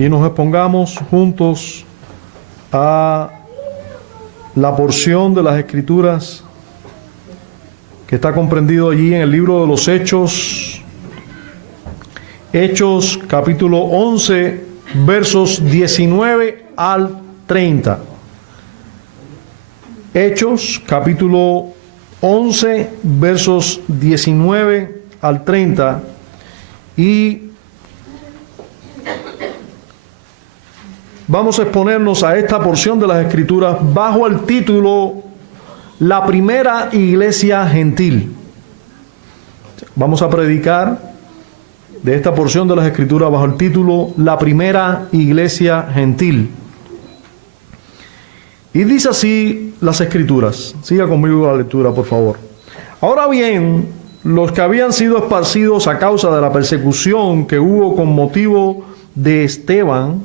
y nos expongamos juntos a la porción de las Escrituras que está comprendido allí en el libro de los Hechos, capítulo 11, versos 19 al 30. Hechos, capítulo 11, versos 19 al 30. Y vamos a exponernos a esta porción de las Escrituras bajo el título La primera iglesia gentil. Vamos a predicar de esta porción de las Escrituras bajo el título La primera iglesia gentil. Y dice así las Escrituras. Siga conmigo la lectura, por favor. Ahora bien, los que habían sido esparcidos a causa de la persecución que hubo con motivo de Esteban,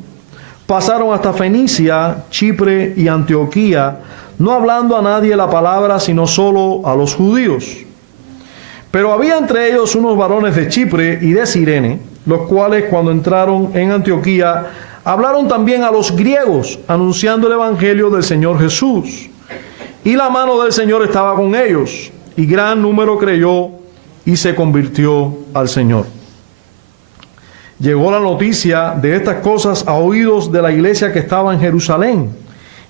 pasaron hasta Fenicia, Chipre y Antioquía, no hablando a nadie la palabra, sino solo a los judíos. Pero había entre ellos unos varones de Chipre y de Cirene, los cuales cuando entraron en Antioquía, hablaron también a los griegos, anunciando el evangelio del Señor Jesús. Y la mano del Señor estaba con ellos, y gran número creyó y se convirtió al Señor. Llegó la noticia de estas cosas a oídos de la iglesia que estaba en Jerusalén,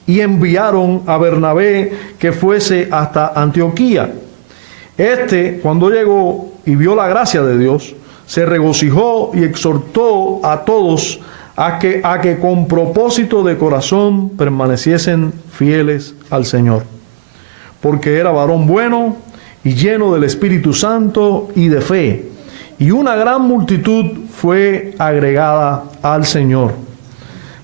y enviaron a Bernabé que fuese hasta Antioquía. Cuando llegó y vio la gracia de Dios, se regocijó y exhortó a todos a que con propósito de corazón permaneciesen fieles al Señor, porque era varón bueno y lleno del Espíritu Santo y de fe, y una gran multitud fue agregada al Señor.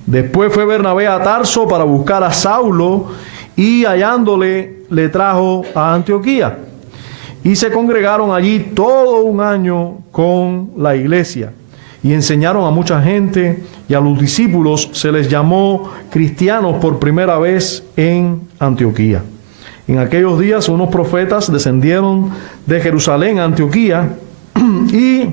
Después fue Bernabé a Tarso para buscar a Saulo, y hallándole le trajo a Antioquía. Y se congregaron allí todo un año con la iglesia, y enseñaron a mucha gente, y a los discípulos se les llamó cristianos por primera vez en Antioquía. En aquellos días unos profetas descendieron de Jerusalén a Antioquía, y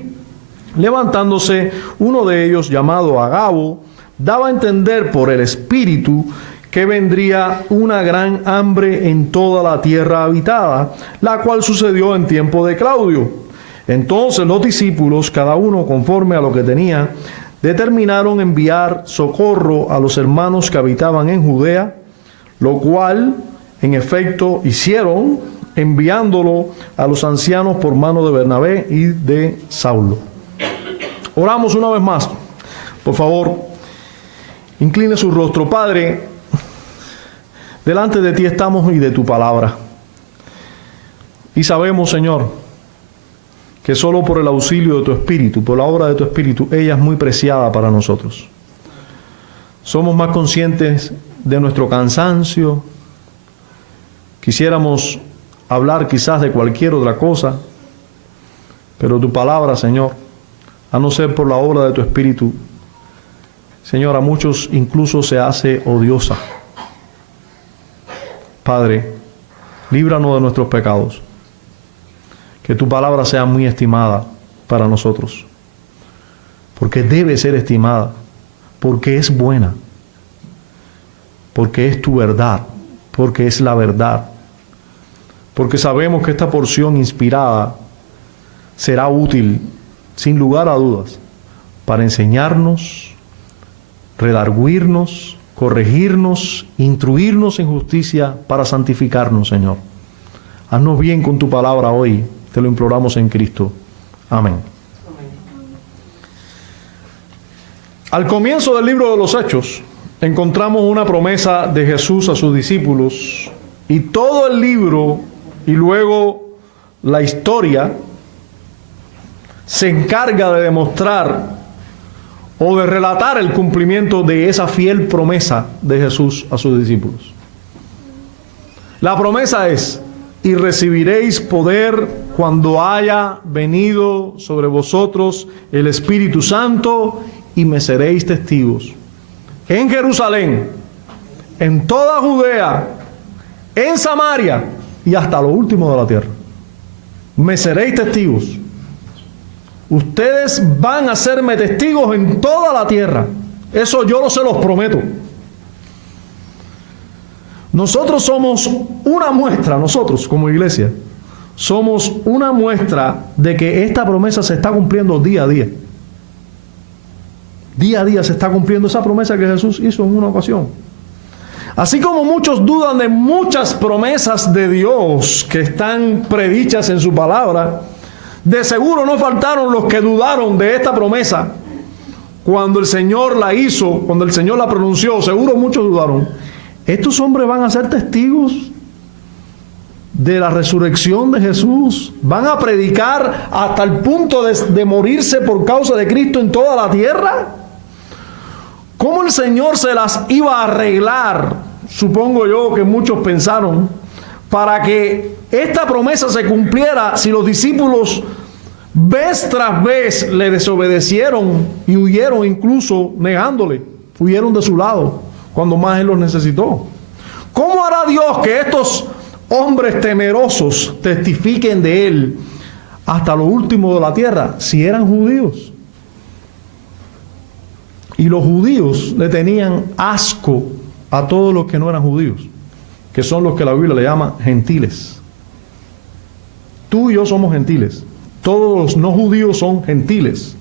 levantándose uno de ellos, llamado Agabo, daba a entender por el Espíritu que vendría una gran hambre en toda la tierra habitada, la cual sucedió en tiempo de Claudio. Entonces los discípulos, cada uno conforme a lo que tenía, determinaron enviar socorro a los hermanos que habitaban en Judea, lo cual en efecto hicieron, enviándolo a los ancianos por mano de Bernabé y de Saulo. Oramos una vez más. Por favor, incline su rostro. Padre, delante de ti estamos y de tu palabra. Y sabemos, Señor, que solo por el auxilio de tu Espíritu, por la obra de tu Espíritu, ella es muy preciada para nosotros. Somos más conscientes de nuestro cansancio. Quisiéramos hablar quizás de cualquier otra cosa, pero tu palabra, Señor, a no ser por la obra de tu Espíritu, Señor, a muchos incluso se hace odiosa. Padre, líbranos de nuestros pecados. Que tu palabra sea muy estimada para nosotros, porque debe ser estimada, porque es buena, porque es tu verdad, porque es la verdad, porque sabemos que esta porción inspirada será útil, sin lugar a dudas, para enseñarnos, redarguirnos, corregirnos, instruirnos en justicia, para santificarnos, Señor. Haznos bien con tu palabra hoy, te lo imploramos en Cristo. Amén. Al comienzo del libro de los Hechos, encontramos una promesa de Jesús a sus discípulos, y todo el libro y luego la historia se encarga de demostrar o de relatar el cumplimiento de esa fiel promesa de Jesús a sus discípulos. La promesa es: y recibiréis poder cuando haya venido sobre vosotros el Espíritu Santo, y me seréis testigos en Jerusalén, en toda Judea, en Samaria y hasta lo último de la tierra. Me seréis testigos. Ustedes van a serme testigos en toda la tierra, Eso yo se los prometo. Nosotros somos una muestra, nosotros como iglesia, somos una muestra de que esta promesa se está cumpliendo día a día. Día a día se está cumpliendo esa promesa que Jesús hizo en una ocasión. Así como muchos dudan de muchas promesas de Dios que están predichas en su palabra, de seguro no faltaron los que dudaron de esta promesa cuando el Señor la hizo, cuando el Señor la pronunció. Seguro muchos dudaron. Estos hombres van a ser testigos de la resurrección de Jesús. Van a predicar hasta el punto de morirse por causa de Cristo en toda la tierra. ¿Cómo el Señor se las iba a arreglar? Supongo yo que muchos pensaron, para que esta promesa se cumpliera si los discípulos vez tras vez le desobedecieron y huyeron, incluso negándole, huyeron de su lado cuando más Él los necesitó. ¿Cómo hará Dios que estos hombres temerosos testifiquen de Él hasta lo último de la tierra si eran judíos? Y los judíos le tenían asco a todos los que no eran judíos, que son los que la Biblia le llama gentiles. Tú y yo somos gentiles. Todos los no judíos son gentiles.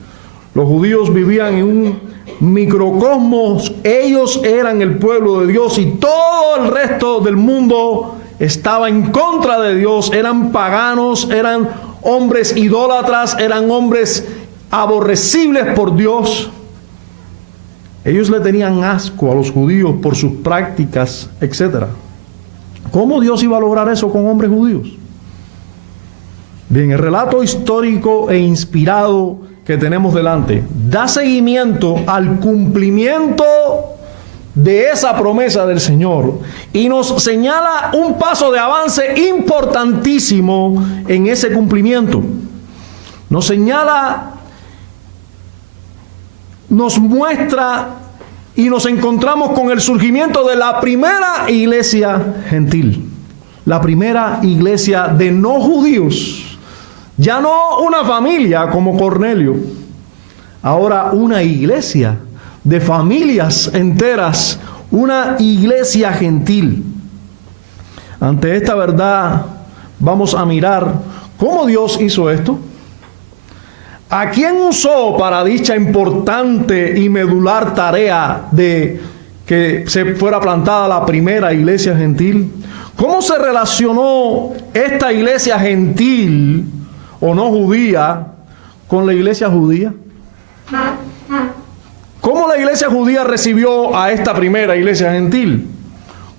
Los judíos vivían en un microcosmos. Ellos eran el pueblo de Dios y todo el resto del mundo estaba en contra de Dios. Eran paganos, eran hombres idólatras, eran hombres aborrecibles por Dios. Ellos le tenían asco a los judíos por sus prácticas, etc. ¿Cómo Dios iba a lograr eso con hombres judíos? Bien, el relato histórico e inspirado que tenemos delante da seguimiento al cumplimiento de esa promesa del Señor y nos señala un paso de avance importantísimo en ese cumplimiento. Nos señala, nos muestra y nos encontramos con el surgimiento de la primera iglesia gentil, la primera iglesia de no judíos. Ya no una familia como Cornelio, ahora una iglesia de familias enteras, una iglesia gentil. Ante esta verdad vamos a mirar cómo Dios hizo esto. ¿A quién usó para dicha importante y medular tarea de que se fuera plantada la primera iglesia gentil? ¿Cómo se relacionó esta iglesia gentil o no judía con la iglesia judía? ¿Cómo la iglesia judía recibió a esta primera iglesia gentil?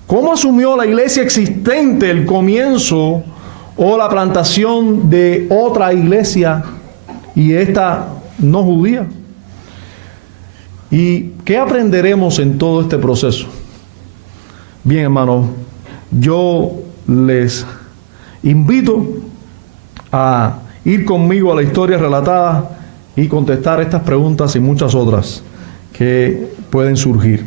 ¿Cómo asumió la iglesia existente el comienzo o la plantación de otra iglesia y esta no judía? ¿Y qué aprenderemos en todo este proceso? Bien, hermanos, yo les invito a ir conmigo a la historia relatada y contestar estas preguntas y muchas otras que pueden surgir.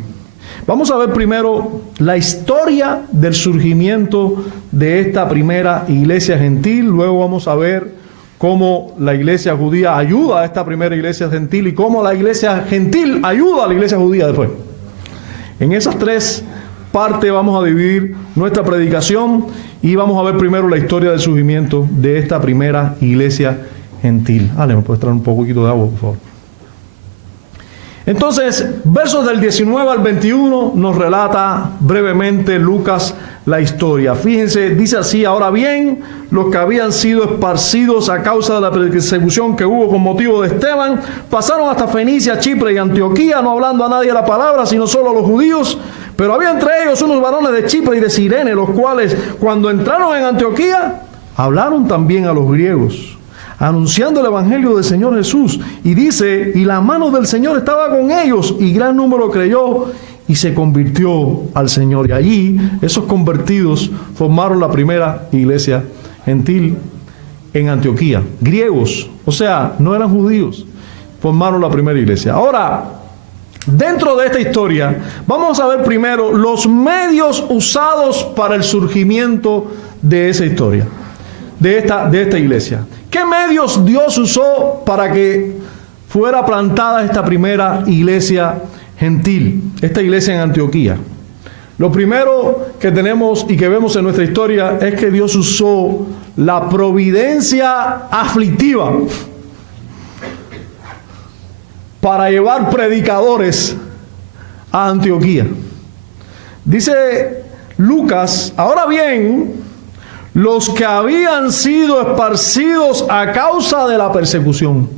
Vamos a ver primero la historia del surgimiento de esta primera iglesia gentil. Luego vamos a ver cómo la iglesia judía ayuda a esta primera iglesia gentil y cómo la iglesia gentil ayuda a la iglesia judía después. En esas tres partes vamos a dividir nuestra predicación y vamos a ver primero la historia del surgimiento de esta primera iglesia gentil. Ale, ¿me puedes traer un poquito de agua, por favor? Entonces, versos del 19 al 21 nos relata brevemente Lucas la historia. Fíjense, dice así: ahora bien, los que habían sido esparcidos a causa de la persecución que hubo con motivo de Esteban, pasaron hasta Fenicia, Chipre y Antioquía, no hablando a nadie la palabra, sino solo a los judíos. Pero había entre ellos unos varones de Chipre y de Cirene, los cuales, cuando entraron en Antioquía, hablaron también a los griegos, anunciando el evangelio del Señor Jesús. Y dice, y la mano del Señor estaba con ellos, y gran número creyó y se convirtió al Señor. Y allí esos convertidos formaron la primera iglesia gentil en Antioquía. Griegos, o sea, no eran judíos, formaron la primera iglesia. Ahora, dentro de esta historia, vamos a ver primero los medios usados para el surgimiento de esa historia, de esta iglesia. ¿Qué medios Dios usó para que fuera plantada esta primera iglesia gentil, esta iglesia en Antioquía. Lo primero que tenemos y que vemos en nuestra historia es que Dios usó la providencia aflictiva para llevar predicadores a Antioquía. Dice Lucas, ahora bien, los que habían sido esparcidos a causa de la persecución.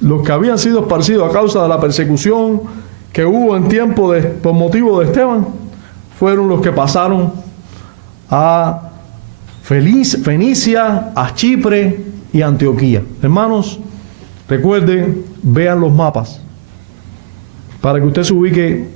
Los que habían sido esparcidos a causa de la persecución que hubo en tiempo por motivo de Esteban, fueron los que pasaron a Fenicia, a Chipre y a Antioquía. Hermanos, recuerden, vean los mapas para que usted se ubique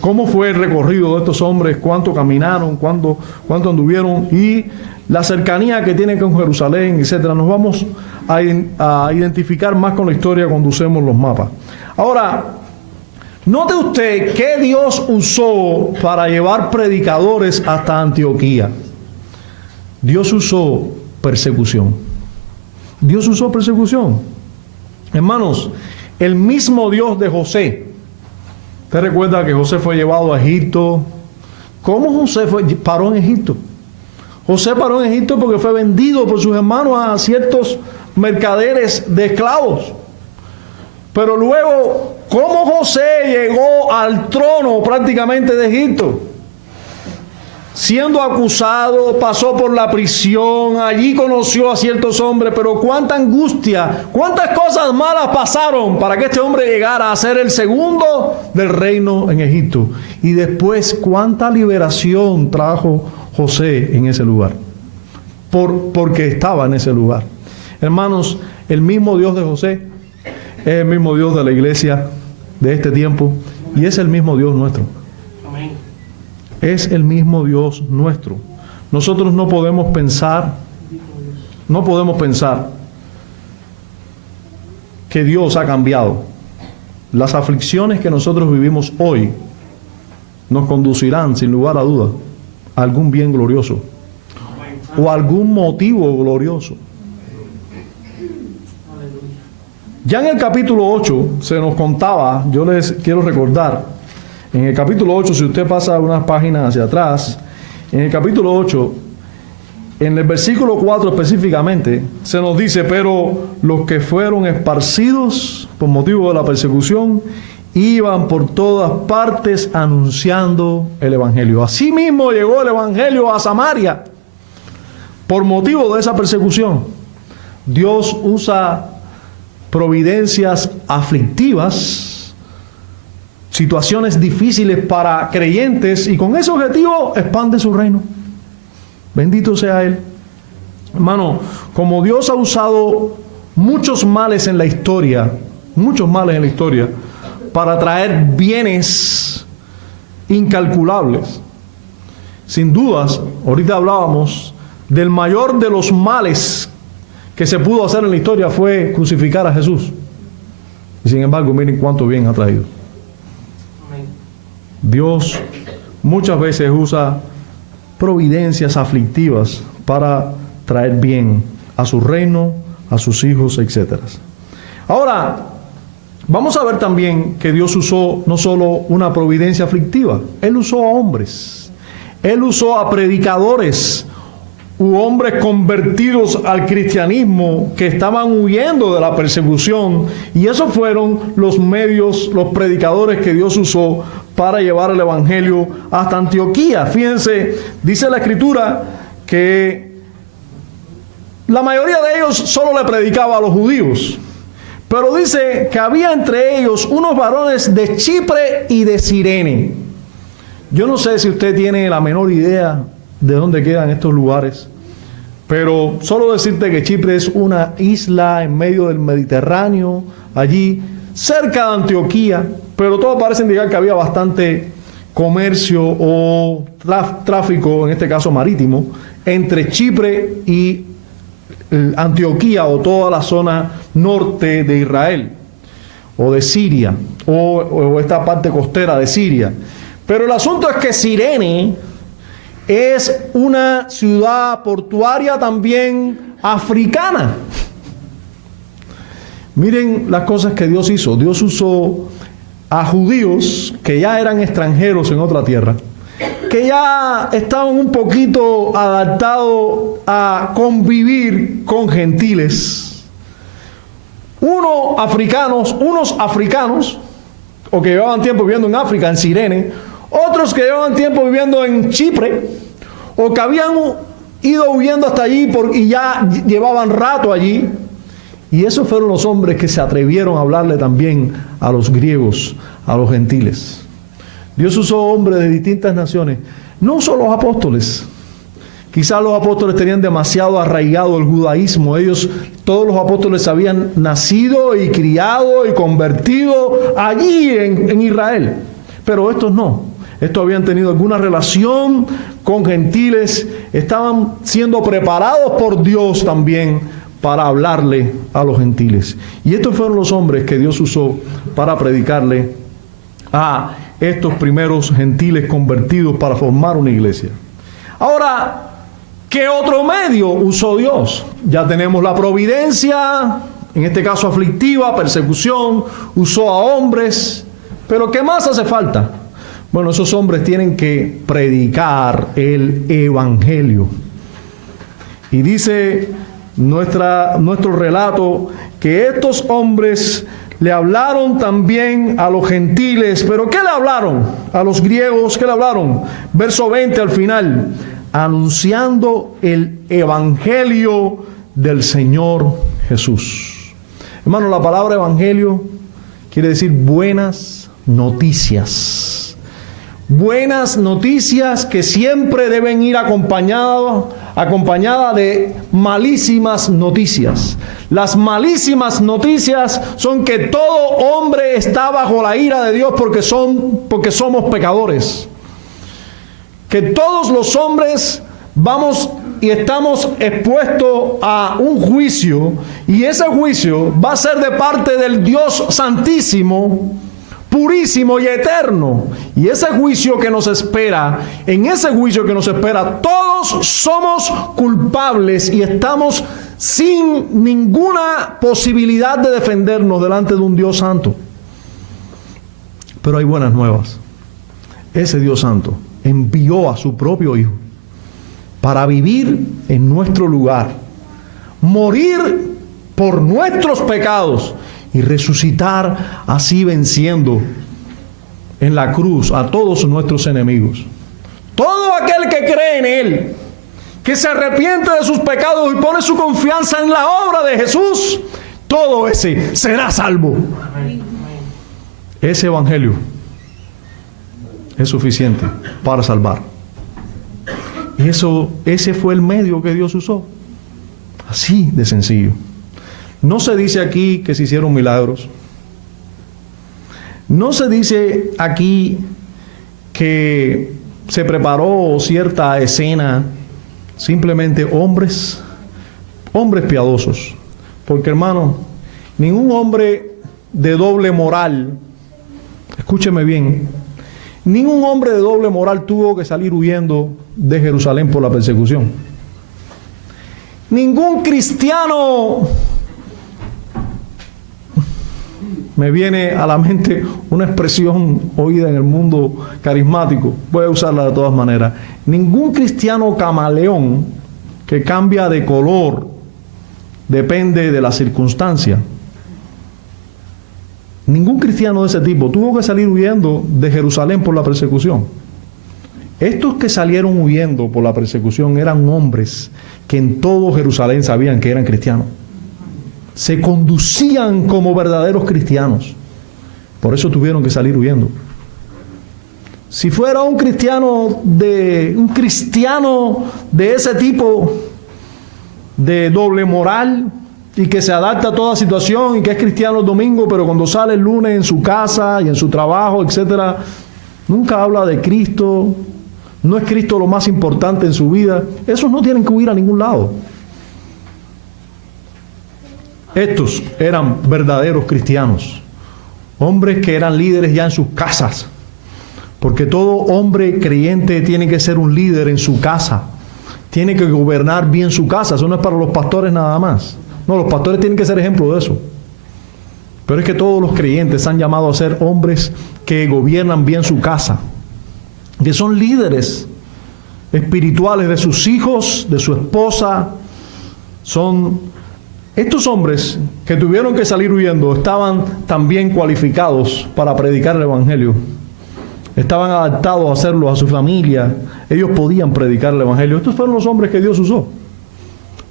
cómo fue el recorrido de estos hombres, cuánto caminaron, cuánto anduvieron y la cercanía que tienen con Jerusalén, etcétera. Nos vamos a identificar más con la historia cuando usemos los mapas. Ahora, note usted que Dios usó para llevar predicadores hasta Antioquía. Dios usó persecución. Dios usó persecución. Hermanos, el mismo Dios de José. ¿Usted recuerda que José fue llevado a Egipto? ¿Cómo José paró en Egipto? José paró en Egipto porque fue vendido por sus hermanos a ciertos mercaderes de esclavos. Pero luego, ¿cómo José llegó al trono prácticamente de Egipto? Siendo acusado, pasó por la prisión, allí conoció a ciertos hombres, pero cuánta angustia, cuántas cosas malas pasaron para que este hombre llegara a ser el segundo del reino en Egipto. Y después, cuánta liberación trajo José en ese lugar, porque estaba en ese lugar. Hermanos, el mismo Dios de José es el mismo Dios de la iglesia de este tiempo y es el mismo Dios nuestro. Es el mismo Dios nuestro. Nosotros no podemos pensar que Dios ha cambiado. Las aflicciones que nosotros vivimos hoy nos conducirán, sin lugar a duda, a algún bien glorioso o algún motivo glorioso. Ya en el capítulo 8 se nos contaba, yo les quiero recordar, en el capítulo 8, si usted pasa unas páginas hacia atrás, en el capítulo 8, en el versículo 4 específicamente, se nos dice, pero los que fueron esparcidos por motivo de la persecución, iban por todas partes anunciando el Evangelio. Asimismo llegó el Evangelio a Samaria, por motivo de esa persecución. Dios usa providencias aflictivas, situaciones difíciles para creyentes, y con ese objetivo expande su reino. Bendito sea Él. Hermano, como Dios ha usado muchos males en la historia, para traer bienes incalculables. Sin dudas, ahorita hablábamos del mayor de los males que se pudo hacer en la historia fue crucificar a Jesús. Y sin embargo, miren cuánto bien ha traído. Dios muchas veces usa providencias aflictivas para traer bien a su reino, a sus hijos, etc. Ahora, vamos a ver también que Dios usó no solo una providencia aflictiva, Él usó a hombres, Él usó a predicadores u hombres convertidos al cristianismo que estaban huyendo de la persecución, y esos fueron los medios, los predicadores que Dios usó para llevar el Evangelio hasta Antioquía. Fíjense, dice la Escritura que la mayoría de ellos solo le predicaba a los judíos, pero dice que había entre ellos unos varones de Chipre y de Cirene. Yo no sé si usted tiene la menor idea de dónde quedan estos lugares, pero solo decirte que Chipre es una isla en medio del Mediterráneo, allí cerca de Antioquía, pero todo parece indicar que había bastante comercio o tráfico, en este caso marítimo, entre Chipre y Antioquía o toda la zona norte de Israel o de Siria o esta parte costera de Siria. Pero el asunto es que Cirene es una ciudad portuaria también africana. Miren las cosas que Dios hizo. Dios usó a judíos que ya eran extranjeros en otra tierra, que ya estaban un poquito adaptados a convivir con gentiles, unos africanos, o que llevaban tiempo viviendo en África, en Cirene, otros que llevaban tiempo viviendo en Chipre, o que habían ido huyendo hasta allí y ya llevaban rato allí. Y esos fueron los hombres que se atrevieron a hablarle también a los griegos, a los gentiles. Dios usó hombres de distintas naciones, no usó los apóstoles. Quizás los apóstoles tenían demasiado arraigado el judaísmo. Todos los apóstoles habían nacido y criado y convertido allí en Israel. Pero estos no. Estos habían tenido alguna relación con gentiles, estaban siendo preparados por Dios también para hablarle a los gentiles. Y estos fueron los hombres que Dios usó para predicarle a estos primeros gentiles convertidos para formar una iglesia. Ahora, ¿qué otro medio usó Dios? Ya tenemos la providencia, en este caso aflictiva, persecución, usó a hombres, pero ¿qué más hace falta? Bueno, esos hombres tienen que predicar el evangelio. Y dice nuestro relato que estos hombres le hablaron también a los gentiles. ¿Pero qué le hablaron? A los griegos, ¿qué le hablaron? Verso 20 al final, anunciando el evangelio del Señor Jesús. Hermano, la palabra evangelio quiere decir buenas noticias. Buenas noticias que siempre deben ir acompañadas de malísimas noticias. Las malísimas noticias son que todo hombre está bajo la ira de Dios porque somos pecadores. Que todos los hombres vamos y estamos expuestos a un juicio, y ese juicio va a ser de parte del Dios Santísimo, purísimo y eterno. Y ese juicio que nos espera, todos somos culpables y estamos sin ninguna posibilidad de defendernos delante de un Dios santo. Pero hay buenas nuevas. Ese Dios santo envió a su propio Hijo para vivir en nuestro lugar, morir por nuestros pecados y resucitar, así venciendo en la cruz a todos nuestros enemigos. Todo aquel que cree en Él, que se arrepiente de sus pecados y pone su confianza en la obra de Jesús, todo ese será salvo. Ese evangelio es suficiente para salvar. Y ese fue el medio que Dios usó. Así de sencillo. No se dice aquí que se hicieron milagros. No se dice aquí que se preparó cierta escena. Simplemente hombres piadosos. Porque, hermano, ningún hombre de doble moral, escúcheme bien, ningún hombre de doble moral tuvo que salir huyendo de Jerusalén por la persecución. Ningún cristiano, me viene a la mente una expresión oída en el mundo carismático, voy a usarla de todas maneras. Ningún cristiano camaleón que cambia de color depende de la circunstancia. Ningún cristiano de ese tipo tuvo que salir huyendo de Jerusalén por la persecución. Estos que salieron huyendo por la persecución eran hombres que en todo Jerusalén sabían que eran cristianos. Se conducían como verdaderos cristianos. Por eso tuvieron que salir huyendo. Si fuera un cristiano de ese tipo de doble moral y que se adapta a toda situación y que es cristiano el domingo, pero cuando sale el lunes en su casa y en su trabajo, etcétera, nunca habla de Cristo, no es Cristo lo más importante en su vida, esos no tienen que huir a ningún lado. Estos eran verdaderos cristianos, hombres que eran líderes ya en sus casas, porque todo hombre creyente tiene que ser un líder en su casa, tiene que gobernar bien su casa. Eso no es para los pastores nada más. No, los pastores tienen que ser ejemplo de eso. Pero es que todos los creyentes han llamado a ser hombres que gobiernan bien su casa, que son líderes espirituales de sus hijos, de su esposa. Son estos hombres que tuvieron que salir huyendo, estaban también cualificados para predicar el Evangelio. Estaban adaptados a hacerlo a su familia. Ellos podían predicar el Evangelio. Estos fueron los hombres que Dios usó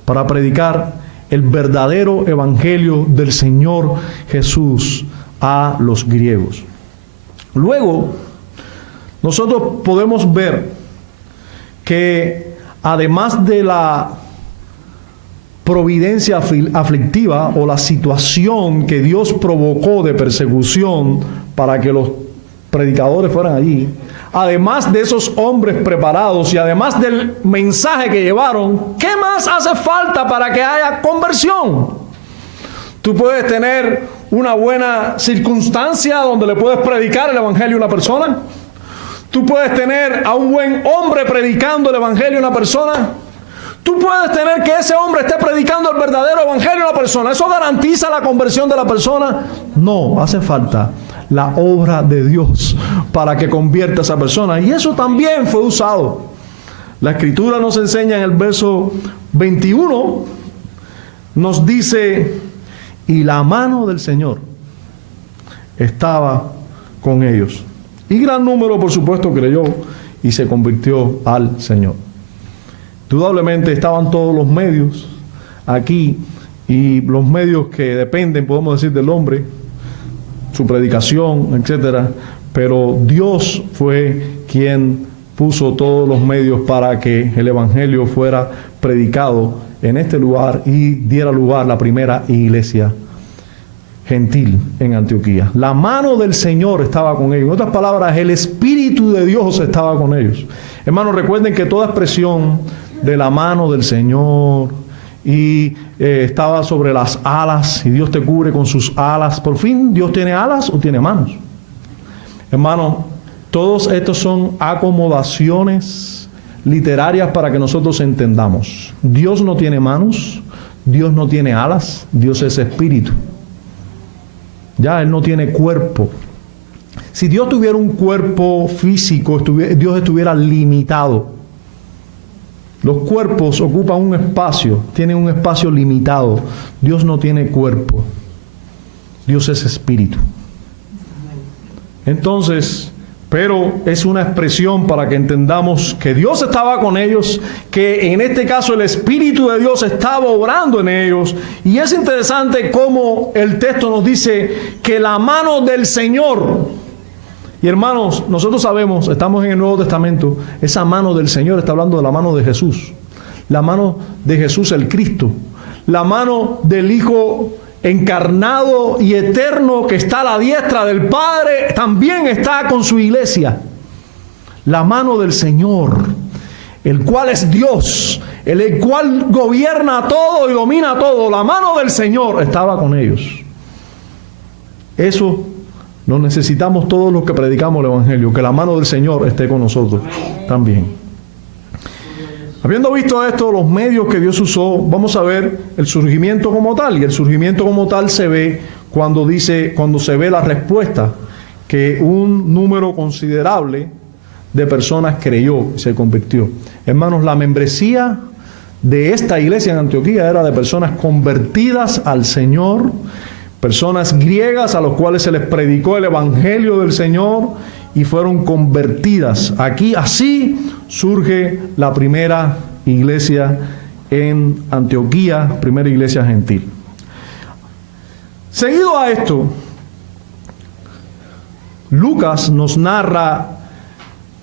para predicar el verdadero Evangelio del Señor Jesús a los griegos. Luego, nosotros podemos ver que además de la providencia aflictiva o la situación que Dios provocó de persecución para que los predicadores fueran allí, además de esos hombres preparados y además del mensaje que llevaron, ¿qué más hace falta para que haya conversión? Tú puedes tener una buena circunstancia donde le puedes predicar el Evangelio a una persona. Tú puedes tener a un buen hombre predicando el Evangelio a una persona. Tú puedes tener que ese hombre esté predicando el verdadero Evangelio a una persona. ¿Eso garantiza la conversión de la persona? No, hace falta la obra de Dios para que convierta a esa persona. Y eso también fue usado. La Escritura nos enseña en el verso 21, nos dice, y la mano del Señor estaba con ellos. Y gran número, por supuesto, creyó y se convirtió al Señor. Indudablemente estaban todos los medios aquí, y los medios que dependen, podemos decir, del hombre, su predicación, etcétera, pero Dios fue quien puso todos los medios para que el Evangelio fuera predicado en este lugar y diera lugar la primera iglesia gentil en Antioquía. La mano del Señor estaba con ellos. En otras palabras, el Espíritu de Dios estaba con ellos. Hermanos, recuerden que toda expresión de la mano del Señor y estaba sobre las alas, y Dios te cubre con sus alas. Por fin, ¿Dios tiene alas o tiene manos? Hermano, todos estos son acomodaciones literarias para que nosotros entendamos. Dios no tiene manos, Dios no tiene alas, Dios es espíritu. Ya, Él no tiene cuerpo. Si Dios tuviera un cuerpo físico, Dios estuviera limitado. Los cuerpos ocupan un espacio, tienen un espacio limitado. Dios no tiene cuerpo. Dios es espíritu. Entonces, pero es una expresión para que entendamos que Dios estaba con ellos, que en este caso el Espíritu de Dios estaba obrando en ellos. Y es interesante cómo el texto nos dice que la mano del Señor. Y hermanos, nosotros sabemos, estamos en el Nuevo Testamento, esa mano del Señor está hablando de la mano de Jesús. La mano de Jesús el Cristo. La mano del Hijo encarnado y eterno que está a la diestra del Padre, también está con su iglesia. La mano del Señor, el cual es Dios, el cual gobierna todo y domina todo. La mano del Señor estaba con ellos. Eso lo necesitamos todos los que predicamos el Evangelio, que la mano del Señor esté con nosotros también. Habiendo visto esto, los medios que Dios usó, vamos a ver el surgimiento como tal. Y el surgimiento como tal se ve cuando se ve la respuesta, que un número considerable de personas creyó y se convirtió. Hermanos, la membresía de esta iglesia en Antioquía era de personas convertidas al Señor, personas griegas a los cuales se les predicó el Evangelio del Señor y fueron convertidas. Aquí así surge la primera iglesia en Antioquía, primera iglesia gentil. Seguido a esto, Lucas nos narra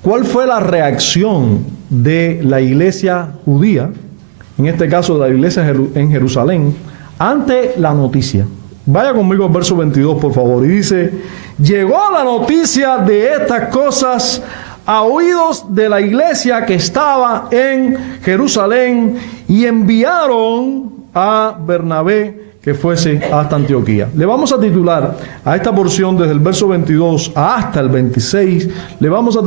cuál fue la reacción de la iglesia judía, en este caso de la iglesia en Jerusalén, ante la noticia. Vaya conmigo al verso 22, por favor, y dice: llegó la noticia de estas cosas a oídos de la iglesia que estaba en Jerusalén, y enviaron a Bernabé que fuese hasta Antioquía. Le vamos a titular a esta porción desde el verso 22 hasta el 26, le vamos a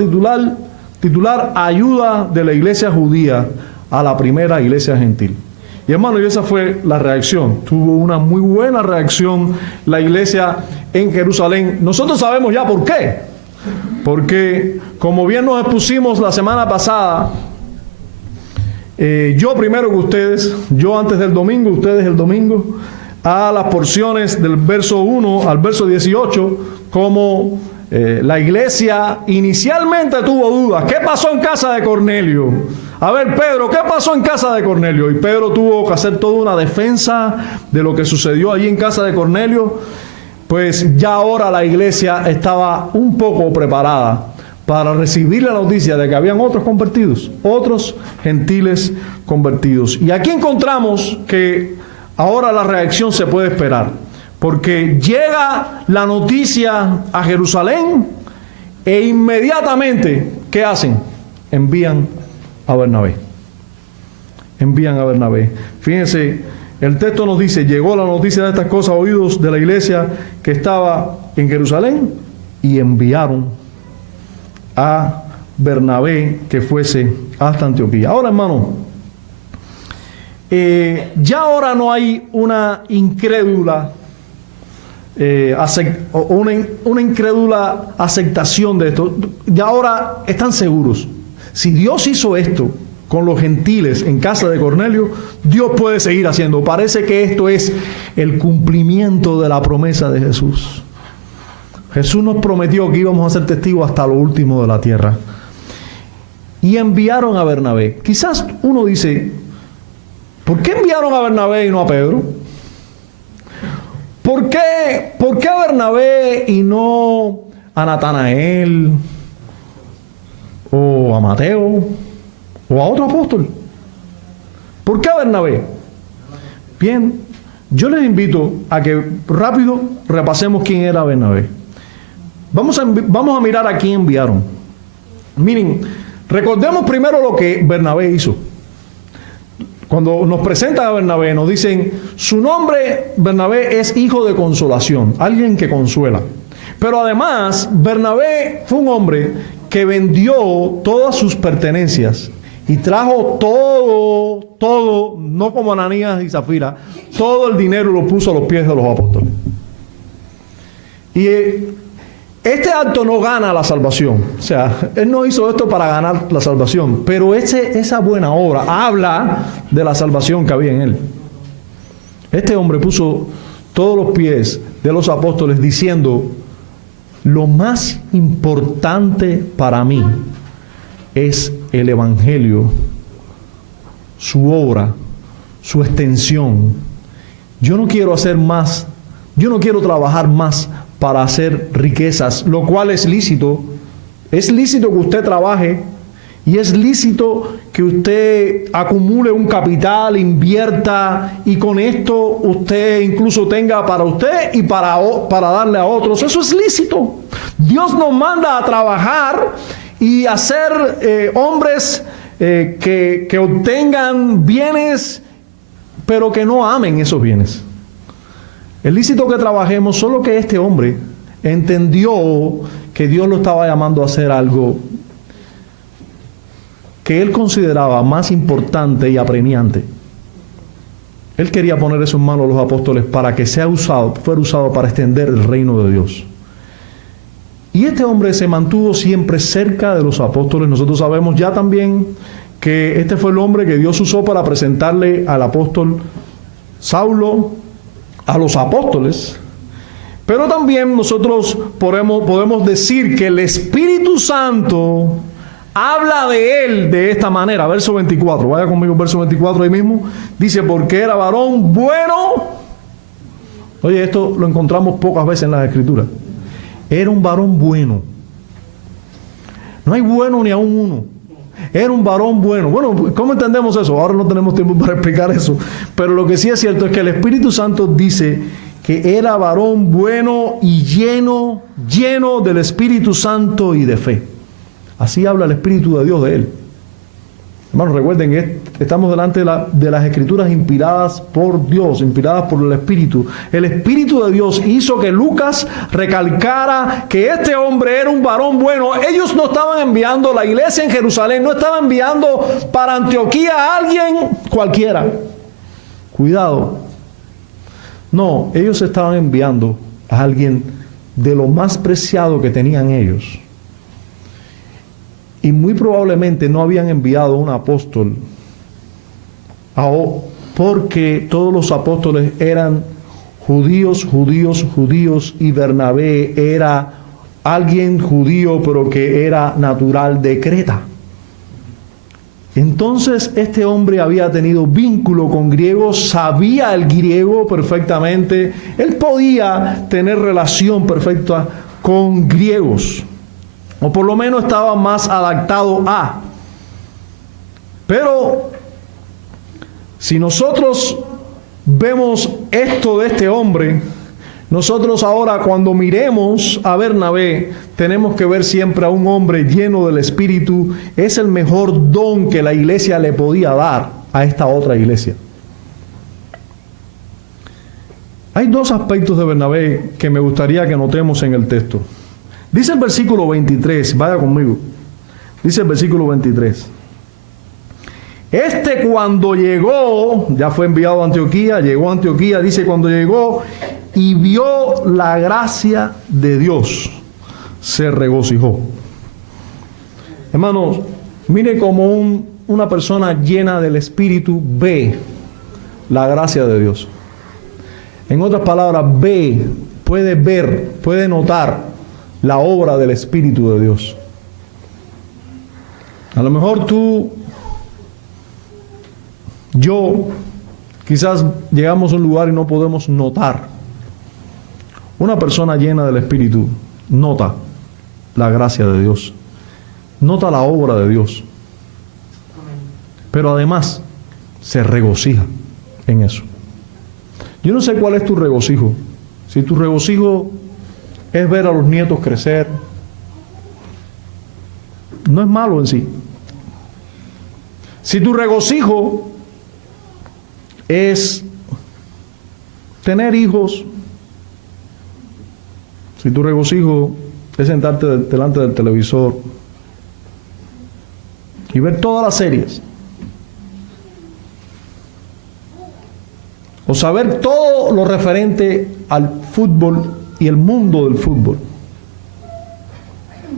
titular ayuda de la iglesia judía a la primera iglesia gentil. Y hermano, y esa fue la reacción. Tuvo una muy buena reacción la iglesia en Jerusalén. Nosotros sabemos ya por qué. Porque, como bien nos expusimos la semana pasada, yo primero que ustedes, yo antes del domingo, ustedes el domingo, a las porciones del verso 1 al verso 18, como la iglesia inicialmente tuvo dudas. ¿Qué pasó en casa de Cornelio? A ver, Pedro, ¿qué pasó en casa de Cornelio? Y Pedro tuvo que hacer toda una defensa de lo que sucedió allí en casa de Cornelio. Pues ya ahora la iglesia estaba un poco preparada para recibir la noticia de que habían otros convertidos, otros gentiles convertidos. Y aquí encontramos que ahora la reacción se puede esperar, porque llega la noticia a Jerusalén e inmediatamente, ¿qué hacen? Envían a Bernabé. Envían a Bernabé. Fíjense, el texto nos dice, llegó la noticia de estas cosas a oídos de la iglesia que estaba en Jerusalén y enviaron a Bernabé que fuese hasta Antioquía. Ahora, hermano, ya ahora no hay una incrédula una incrédula aceptación de esto. Ya ahora están seguros. Si Dios hizo esto con los gentiles en casa de Cornelio, Dios puede seguir haciendo. Parece que esto es el cumplimiento de la promesa de Jesús. Jesús nos prometió que íbamos a ser testigos hasta lo último de la tierra. Y enviaron a Bernabé. Quizás uno dice, ¿por qué enviaron a Bernabé y no a Pedro? ¿Por qué a Bernabé y no a Natanael? ¿O a Mateo? ¿O a otro apóstol? ¿Por qué a Bernabé? Bien, yo les invito a que rápido repasemos quién era Bernabé. Vamos a mirar a quién enviaron. Miren, recordemos primero lo que Bernabé hizo. Cuando nos presentan a Bernabé, nos dicen, su nombre, Bernabé, es hijo de consolación, alguien que consuela. Pero además, Bernabé fue un hombre que vendió todas sus pertenencias y trajo todo, no como Ananías y Zafira, todo el dinero lo puso a los pies de los apóstoles. Y este acto no gana la salvación. O sea, él no hizo esto para ganar la salvación, pero esa buena obra habla de la salvación que había en él. Este hombre puso todos los pies de los apóstoles diciendo, lo más importante para mí es el evangelio, su obra, su extensión. Yo no quiero hacer más, yo no quiero trabajar más para hacer riquezas, lo cual es lícito. Es lícito que usted trabaje y es lícito que usted acumule un capital, invierta y con esto usted incluso tenga para usted y para darle a otros. Eso es lícito. Dios nos manda a trabajar y a ser hombres que obtengan bienes, pero que no amen esos bienes. Es lícito que trabajemos, solo que este hombre entendió que Dios lo estaba llamando a hacer algo que él consideraba más importante y apremiante. Él quería poner eso en manos de los apóstoles para que fuera usado para extender el reino de Dios. Y este hombre se mantuvo siempre cerca de los apóstoles. Nosotros sabemos ya también que este fue el hombre que Dios usó para presentarle al apóstol Saulo a los apóstoles, pero también nosotros podemos decir que el Espíritu Santo habla de él de esta manera. Verso 24, vaya conmigo, verso 24 ahí mismo, dice, porque era varón bueno. Oye, esto lo encontramos pocas veces en las Escrituras. Era un varón bueno. No hay bueno ni aún uno. Era un varón bueno. Bueno, ¿cómo entendemos eso? Ahora no tenemos tiempo para explicar eso. Pero lo que sí es cierto es que el Espíritu Santo dice que era varón bueno y lleno del Espíritu Santo y de fe. Así habla el Espíritu de Dios de él. Hermanos, recuerden que estamos delante de las Escrituras inspiradas por Dios, inspiradas por el Espíritu. El Espíritu de Dios hizo que Lucas recalcara que este hombre era un varón bueno. Ellos no estaban enviando, la iglesia en Jerusalén no estaba enviando para Antioquía a alguien cualquiera. Cuidado. No, ellos estaban enviando a alguien de lo más preciado que tenían ellos. Y muy probablemente no habían enviado a un apóstol, porque todos los apóstoles eran judíos, y Bernabé era alguien judío, pero que era natural de Creta. Entonces este hombre había tenido vínculo con griegos, sabía el griego perfectamente, él podía tener relación perfecta con griegos, o por lo menos estaba más adaptado a. Pero si nosotros vemos esto de este hombre, nosotros ahora cuando miremos a Bernabé, tenemos que ver siempre a un hombre lleno del Espíritu. Es el mejor don que la iglesia le podía dar a esta otra iglesia. Hay dos aspectos de Bernabé que me gustaría que notemos en el texto. Dice el versículo 23, vaya conmigo. Dice el versículo 23. Este cuando llegó, ya fue enviado a Antioquía, llegó a Antioquía, dice cuando llegó y vio la gracia de Dios, se regocijó. Hermanos, mire cómo una persona llena del Espíritu ve la gracia de Dios. En otras palabras, puede ver, puede notar la obra del Espíritu de Dios. A lo mejor yo, quizás llegamos a un lugar y no podemos notar. Una persona llena del Espíritu nota la gracia de Dios, nota la obra de Dios, pero además se regocija en eso. Yo no sé cuál es tu regocijo. Si tu regocijo es ver a los nietos crecer, no es malo en sí. Si tu regocijo es tener hijos, si tu regocijo es sentarte delante del televisor y ver todas las series, o saber todo lo referente al fútbol y el mundo del fútbol,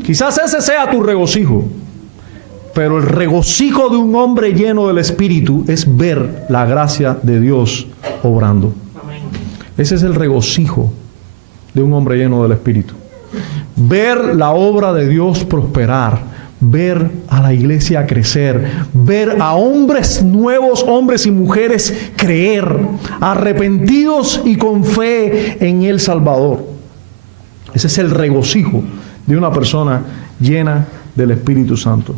quizás ese sea tu regocijo. Pero el regocijo de un hombre lleno del Espíritu es ver la gracia de Dios obrando. Ese es el regocijo de un hombre lleno del Espíritu. Ver la obra de Dios prosperar, ver a la iglesia crecer, ver a hombres nuevos, hombres y mujeres creer, arrepentidos y con fe en el Salvador. Ese es el regocijo de una persona llena del Espíritu Santo.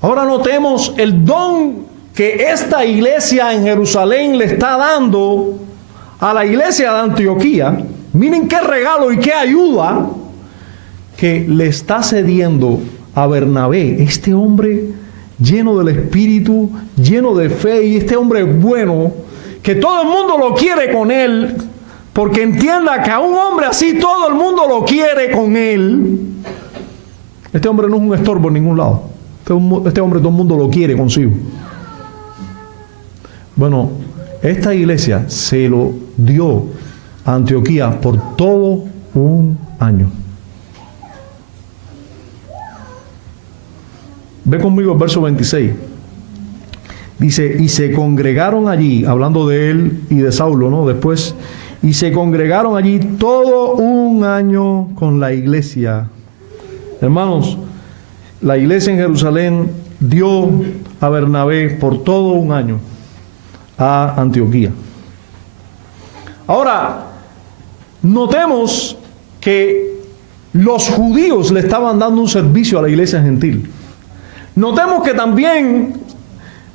Ahora notemos el don que esta iglesia en Jerusalén le está dando a la iglesia de Antioquía. Miren qué regalo y qué ayuda que le está cediendo a Bernabé, este hombre lleno del Espíritu, lleno de fe, y este hombre bueno, que todo el mundo lo quiere con él, porque entienda que a un hombre así todo el mundo lo quiere con él. Este hombre no es un estorbo en ningún lado. Este hombre todo el mundo lo quiere consigo. Bueno, esta iglesia se lo dio a Antioquía por todo un año. Ve conmigo el verso 26. Dice, y se congregaron allí, hablando de él y de Saulo, ¿no? Después, y se congregaron allí todo un año con la iglesia. Hermanos, la iglesia en Jerusalén dio a Bernabé por todo un año a Antioquía. Ahora, notemos que los judíos le estaban dando un servicio a la iglesia gentil. Notemos que también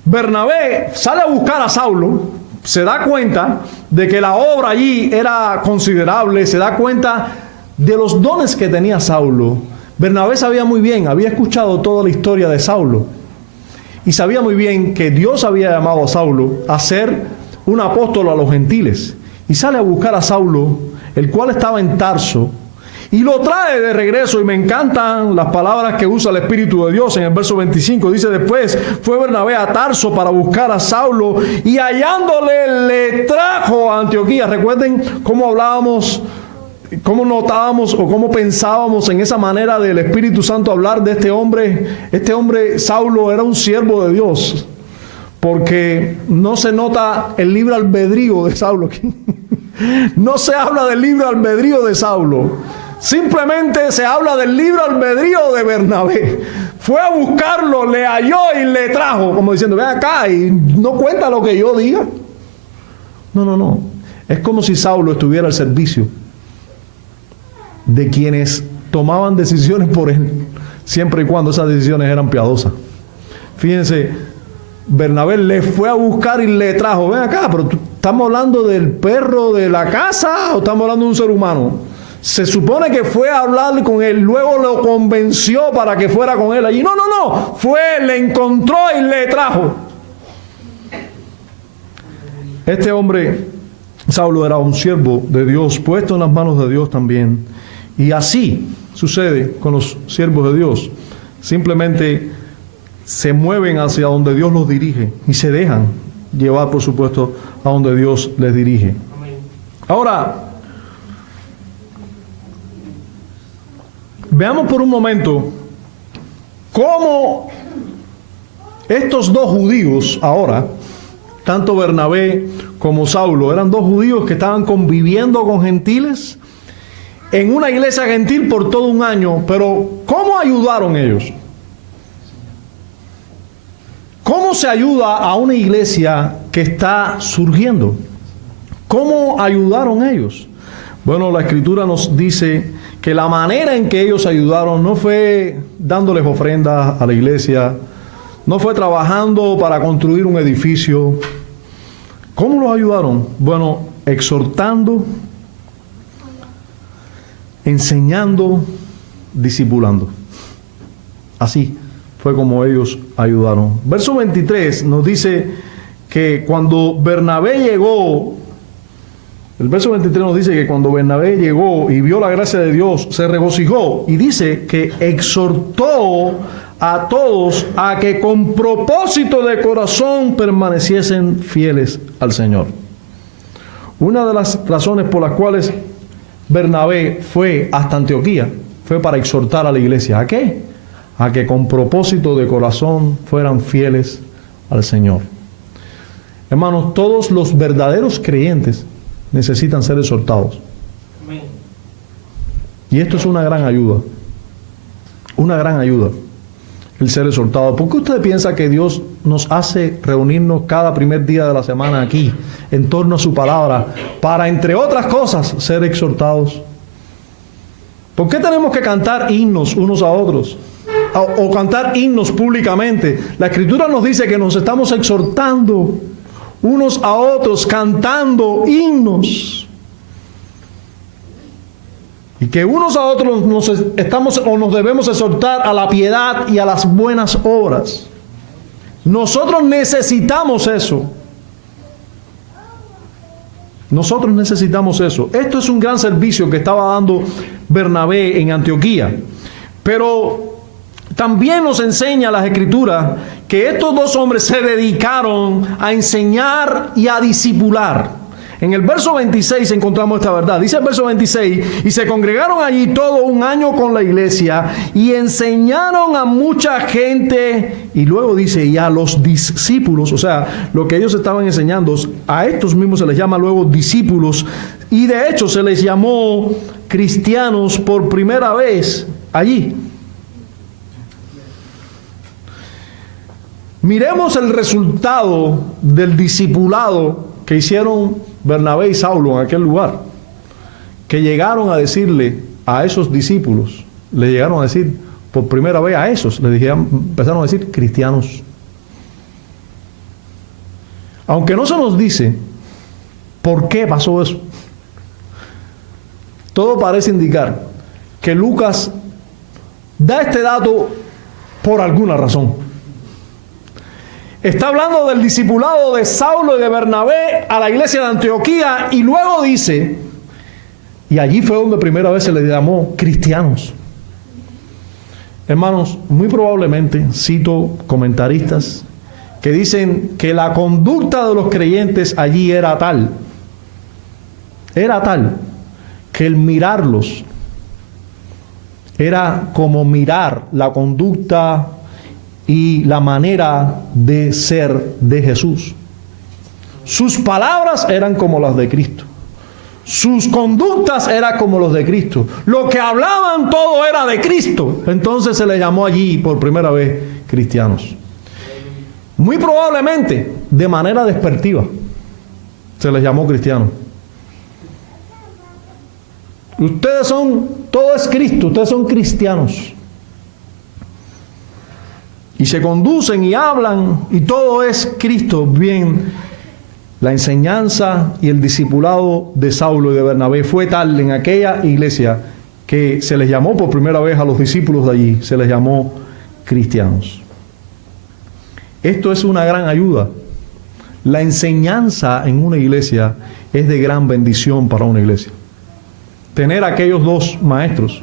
Bernabé sale a buscar a Saulo, se da cuenta de que la obra allí era considerable, se da cuenta de los dones que tenía Saulo. Bernabé sabía muy bien, había escuchado toda la historia de Saulo y sabía muy bien que Dios había llamado a Saulo a ser un apóstol a los gentiles, y sale a buscar a Saulo, el cual estaba en Tarso, y lo trae de regreso. Y me encantan las palabras que usa el Espíritu de Dios en el verso 25. Dice: después fue Bernabé a Tarso para buscar a Saulo, y hallándole le trajo a Antioquía. Recuerden cómo hablábamos, cómo notábamos o cómo pensábamos en esa manera del Espíritu Santo hablar de este hombre. Este hombre, Saulo, era un siervo de Dios, porque no se nota el libre albedrío de Saulo. No se habla del libre albedrío de Saulo, simplemente se habla del libre albedrío de Bernabé. Fue a buscarlo, le halló y le trajo, como diciendo: ven acá, y no cuenta lo que yo diga. No. Es como si Saulo estuviera al servicio de quienes tomaban decisiones por él, siempre y cuando esas decisiones eran piadosas. Fíjense, Bernabé le fue a buscar y le trajo. Ven acá, pero ¿estamos hablando del perro de la casa o estamos hablando de un ser humano? Se supone que fue a hablar con él, luego lo convenció para que fuera con él allí. No. Fue, le encontró y le trajo. Este hombre, Saulo, era un siervo de Dios, puesto en las manos de Dios también. Y así sucede con los siervos de Dios. Simplemente se mueven hacia donde Dios los dirige y se dejan llevar, por supuesto, a donde Dios les dirige. Ahora, veamos por un momento cómo estos dos judíos ahora, tanto Bernabé como Saulo, eran dos judíos que estaban conviviendo con gentiles en una iglesia gentil por todo un año. Pero ¿cómo ayudaron ellos? ¿Cómo se ayuda a una iglesia que está surgiendo? ¿Cómo ayudaron ellos? Bueno, la Escritura nos dice que la manera en que ellos ayudaron no fue dándoles ofrendas a la iglesia, no fue trabajando para construir un edificio. ¿Cómo los ayudaron? Bueno, exhortando, enseñando, discipulando. Así fue como ellos ayudaron. Verso 23 nos dice que cuando Bernabé llegó, el verso 23 nos dice que cuando Bernabé llegó y vio la gracia de Dios, se regocijó, y dice que exhortó a todos a que con propósito de corazón permaneciesen fieles al Señor. Una de las razones por las cuales Bernabé fue hasta Antioquía fue para exhortar a la iglesia. ¿A qué? A que con propósito de corazón fueran fieles al Señor. Hermanos, todos los verdaderos creyentes necesitan ser exhortados. Y esto es una gran ayuda. Una gran ayuda, el ser exhortado. ¿Por qué usted piensa que Dios nos hace reunirnos cada primer día de la semana aquí, en torno a su palabra, para, entre otras cosas, ser exhortados? ¿Por qué tenemos que cantar himnos unos a otros? O cantar himnos públicamente. La Escritura nos dice que nos estamos exhortando unos a otros, cantando himnos, y que unos a otros nos debemos exhortar a la piedad y a las buenas obras. Nosotros necesitamos eso. Nosotros necesitamos eso. Esto es un gran servicio que estaba dando Bernabé en Antioquía. Pero también nos enseña las Escrituras que estos dos hombres se dedicaron a enseñar y a discipular. En el verso 26 encontramos esta verdad. Dice el verso 26: y se congregaron allí todo un año con la iglesia y enseñaron a mucha gente. Y luego dice: y a los discípulos. O sea, lo que ellos estaban enseñando, a estos mismos se les llama luego discípulos. Y de hecho se les llamó cristianos por primera vez allí. Miremos el resultado del discipulado que hicieron Bernabé y Saulo en aquel lugar, que llegaron a decirle a esos discípulos, le llegaron a decir por primera vez a esos, empezaron a decir cristianos. Aunque no se nos dice por qué pasó eso, todo parece indicar que Lucas da este dato por alguna razón. Está hablando del discipulado de Saulo y de Bernabé a la iglesia de Antioquía, y luego dice: Y allí fue donde primera vez se les llamó cristianos. Hermanos, muy probablemente, cito comentaristas que dicen que la conducta de los creyentes allí era tal, que el mirarlos era como mirar la conducta y la manera de ser de Jesús. Sus palabras eran como las de Cristo. Sus conductas eran como los de Cristo. Lo que hablaban todo era de Cristo. Entonces se les llamó allí por primera vez cristianos. Muy probablemente de manera despectiva se les llamó cristianos. Ustedes son, todo es Cristo, ustedes son cristianos. Y se conducen y hablan y todo es Cristo. Bien, la enseñanza y el discipulado de Saulo y de Bernabé fue tal en aquella iglesia que se les llamó por primera vez a los discípulos de allí, se les llamó cristianos. Esto es una gran ayuda. La enseñanza en una iglesia es de gran bendición para una iglesia. Tener aquellos dos maestros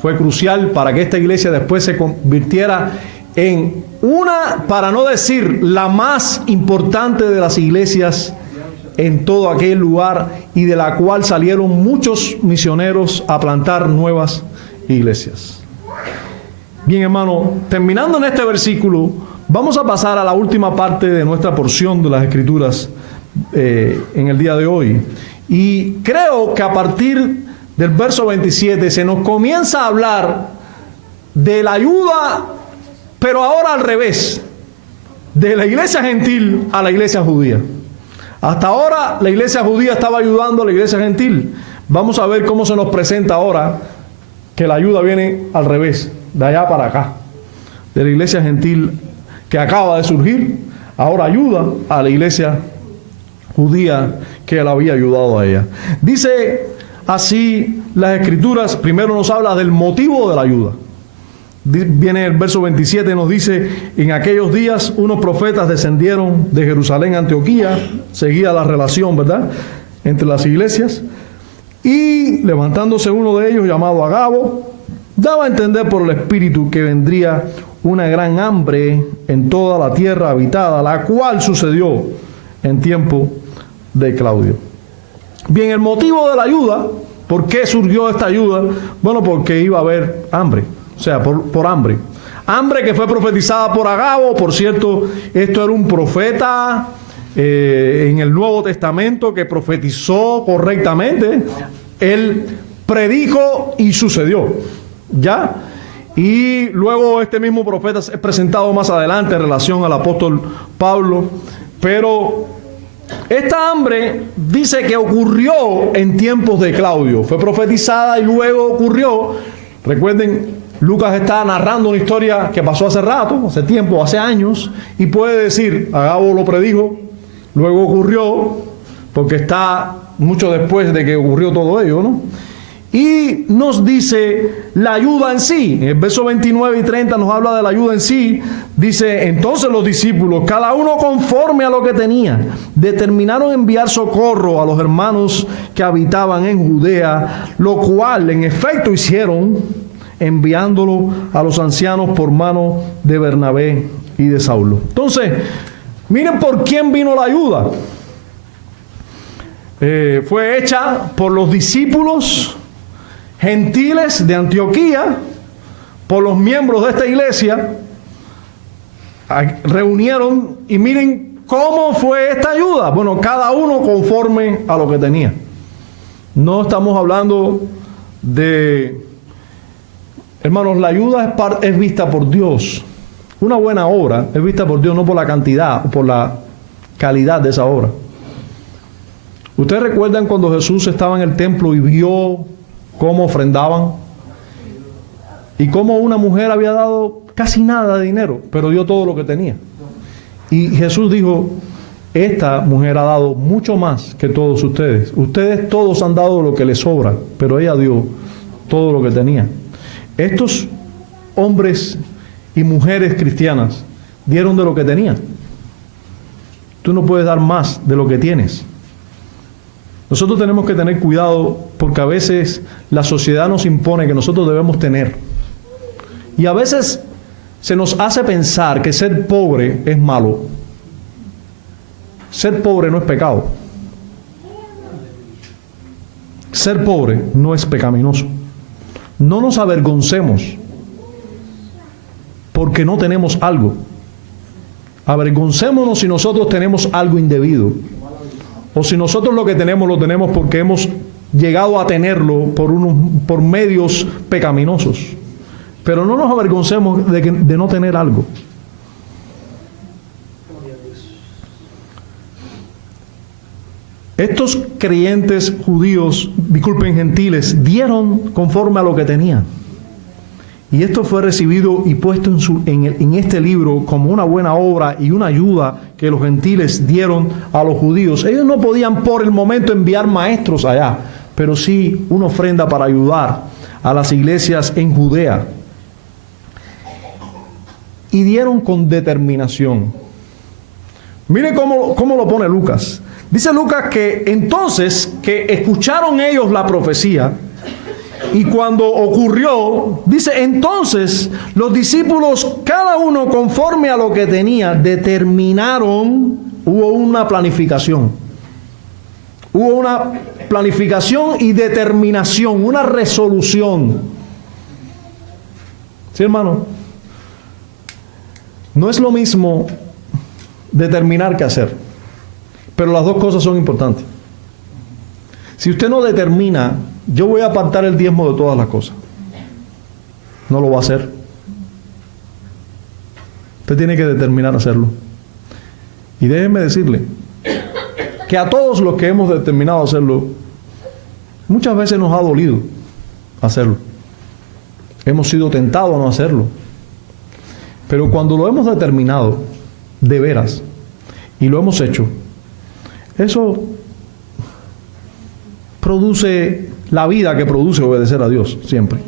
fue crucial para que esta iglesia después se convirtiera en una, para no decir la más importante de las iglesias en todo aquel lugar, y de la cual salieron muchos misioneros a plantar nuevas iglesias. Bien, hermano, terminando en este versículo, vamos a pasar a la última parte de nuestra porción de las Escrituras en el día de hoy. Y creo que a partir del verso 27 se nos comienza a hablar de la ayuda, pero ahora al revés, de la iglesia gentil a la iglesia judía. Hasta ahora la iglesia judía estaba ayudando a la iglesia gentil. Vamos a ver cómo se nos presenta ahora que la ayuda viene al revés, de allá para acá. De la iglesia gentil que acaba de surgir, ahora ayuda a la iglesia judía que la había ayudado a ella. Dice así las Escrituras, primero nos habla del motivo de la ayuda. Viene el verso 27, nos dice: en aquellos días unos profetas descendieron de Jerusalén a Antioquía, seguía la relación, ¿verdad?, entre las iglesias, y levantándose uno de ellos, llamado Agabo, daba a entender por el Espíritu que vendría una gran hambre en toda la tierra habitada, la cual sucedió en tiempo de Claudio. Bien, el motivo de la ayuda, ¿por qué surgió esta ayuda? Bueno, porque iba a haber hambre. O sea, por hambre. Hambre que fue profetizada por Agabo. Por cierto, esto era un profeta en el Nuevo Testamento que profetizó correctamente. Él predijo y sucedió. ¿Ya? Y luego este mismo profeta es presentado más adelante en relación al apóstol Pablo. Pero esta hambre dice que ocurrió en tiempos de Claudio. Fue profetizada y luego ocurrió. Recuerden, Lucas está narrando una historia que pasó hace rato, hace tiempo, hace años, y puede decir: Agabo lo predijo, luego ocurrió, porque está mucho después de que ocurrió todo ello, ¿no? Y nos dice la ayuda en sí. En el verso 29 y 30 nos habla de la ayuda en sí. Dice: entonces los discípulos, cada uno conforme a lo que tenía, determinaron enviar socorro a los hermanos que habitaban en Judea, lo cual en efecto hicieron, enviándolo a los ancianos por mano de Bernabé y de Saulo. Entonces, miren por quién vino la ayuda. Fue hecha por los discípulos gentiles de Antioquía, por los miembros de esta iglesia. Reunieron y miren cómo fue esta ayuda. Bueno, cada uno conforme a lo que tenía. No estamos hablando de... Hermanos, la ayuda es vista por Dios. Una buena obra es vista por Dios, no por la cantidad o por la calidad de esa obra. ¿Ustedes recuerdan cuando Jesús estaba en el templo y vio cómo ofrendaban? Y cómo una mujer había dado casi nada de dinero, pero dio todo lo que tenía. Y Jesús dijo: esta mujer ha dado mucho más que todos ustedes. Ustedes todos han dado lo que les sobra, pero ella dio todo lo que tenía. Estos hombres y mujeres cristianas dieron de lo que tenían. Tú no puedes dar más de lo que tienes. Nosotros tenemos que tener cuidado porque a veces la sociedad nos impone que nosotros debemos tener. Y a veces se nos hace pensar que ser pobre es malo. Ser pobre no es pecado. Ser pobre no es pecaminoso. No nos avergoncemos porque no tenemos algo. Avergoncémonos si nosotros tenemos algo indebido. O si nosotros lo tenemos porque hemos llegado a tenerlo por medios pecaminosos. Pero no nos avergoncemos de no tener algo. Estos creyentes judíos, gentiles, dieron conforme a lo que tenían. Y esto fue recibido y puesto en este libro como una buena obra y una ayuda que los gentiles dieron a los judíos. Ellos no podían por el momento enviar maestros allá, pero sí una ofrenda para ayudar a las iglesias en Judea. Y dieron con determinación. Miren cómo lo pone Lucas. Dice Lucas que entonces que escucharon ellos la profecía, y cuando ocurrió, dice, entonces los discípulos, cada uno conforme a lo que tenía, determinaron, hubo una planificación. Hubo una planificación y determinación, una resolución. ¿Sí, hermano? No es lo mismo determinar que hacer, pero las dos cosas son importantes. Si usted no determina, yo voy a apartar el diezmo de todas las cosas, no lo va a hacer. Usted tiene que determinar hacerlo. Y déjenme decirle que a todos los que hemos determinado hacerlo, muchas veces nos ha dolido hacerlo. Hemos sido tentados a no hacerlo. Pero cuando lo hemos determinado de veras y lo hemos hecho, eso produce la vida que produce obedecer a Dios siempre.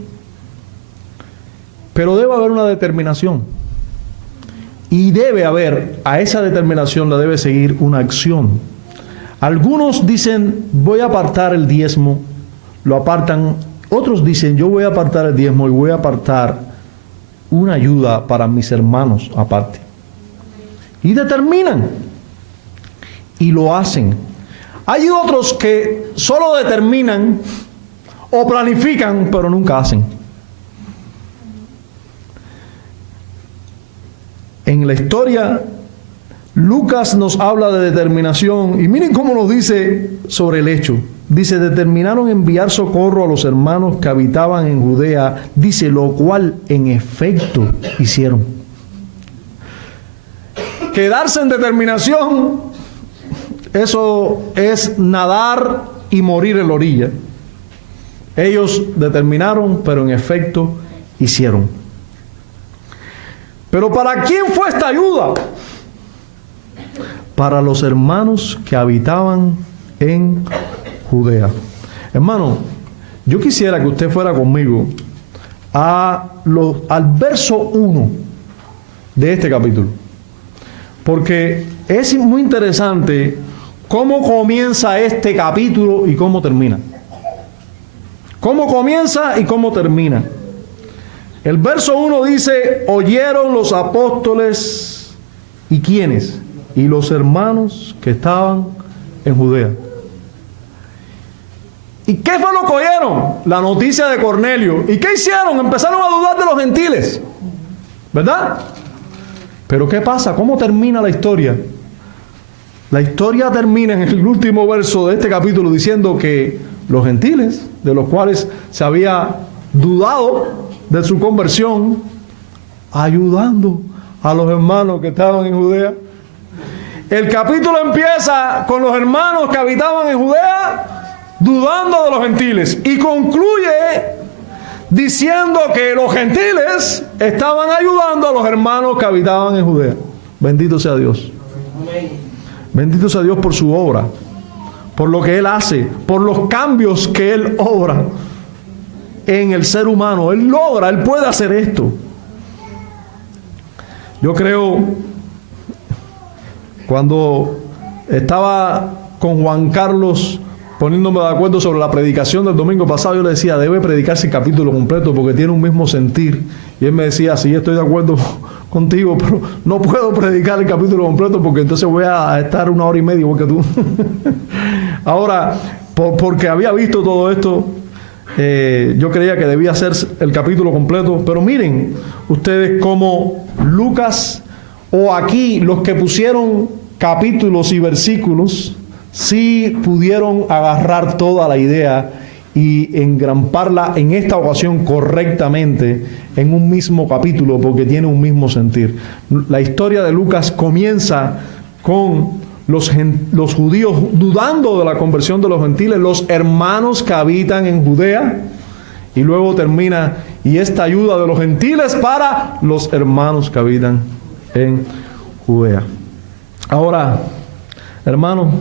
Pero debe haber una determinación. Y debe haber, a esa determinación la debe seguir una acción. Algunos dicen, voy a apartar el diezmo, lo apartan. Otros dicen, yo voy a apartar el diezmo y voy a apartar una ayuda para mis hermanos aparte. Y determinan. Y lo hacen. Hay otros que solo determinan o planifican, pero nunca hacen. En la historia, Lucas nos habla de determinación y miren cómo nos dice sobre el hecho. Dice, determinaron enviar socorro a los hermanos que habitaban en Judea, dice, lo cual en efecto hicieron. Quedarse en determinación, eso es nadar y morir en la orilla. Ellos determinaron, pero en efecto hicieron. Pero ¿para quién fue esta ayuda? Para los hermanos que habitaban en Judea. Hermano, yo quisiera que usted fuera conmigo al verso 1 de este capítulo. Porque es muy interesante cómo comienza este capítulo y cómo termina. Cómo comienza y cómo termina. El verso 1 dice, oyeron los apóstoles, ¿y quiénes? Y los hermanos que estaban en Judea. ¿Y qué fue lo que oyeron? La noticia de Cornelio. ¿Y qué hicieron? Empezaron a dudar de los gentiles. ¿Verdad? Pero ¿qué pasa? ¿Cómo termina la historia? La historia termina en el último verso de este capítulo diciendo que los gentiles, de los cuales se había dudado de su conversión, ayudando a los hermanos que estaban en Judea. El capítulo empieza con los hermanos que habitaban en Judea dudando de los gentiles y concluye diciendo que los gentiles estaban ayudando a los hermanos que habitaban en Judea. Bendito sea Dios. Bendito sea Dios por su obra, por lo que Él hace, por los cambios que Él obra en el ser humano. Él puede hacer esto. Yo creo, cuando estaba con Juan Carlos poniéndome de acuerdo sobre la predicación del domingo pasado, yo le decía, debe predicarse el capítulo completo porque tiene un mismo sentir. Y él me decía, sí, estoy de acuerdo contigo, pero no puedo predicar el capítulo completo porque entonces voy a estar 1 hora y media igual que tú. Ahora, porque había visto todo esto, yo creía que debía ser el capítulo completo, pero miren ustedes cómo Lucas, o aquí los que pusieron capítulos y versículos, sí pudieron agarrar toda la idea y engramparla en esta ocasión correctamente en un mismo capítulo porque tiene un mismo sentir. La historia de Lucas comienza con los judíos dudando de la conversión de los gentiles, los hermanos que habitan en Judea, y luego termina, y esta ayuda de los gentiles para los hermanos que habitan en Judea. Ahora, hermanos,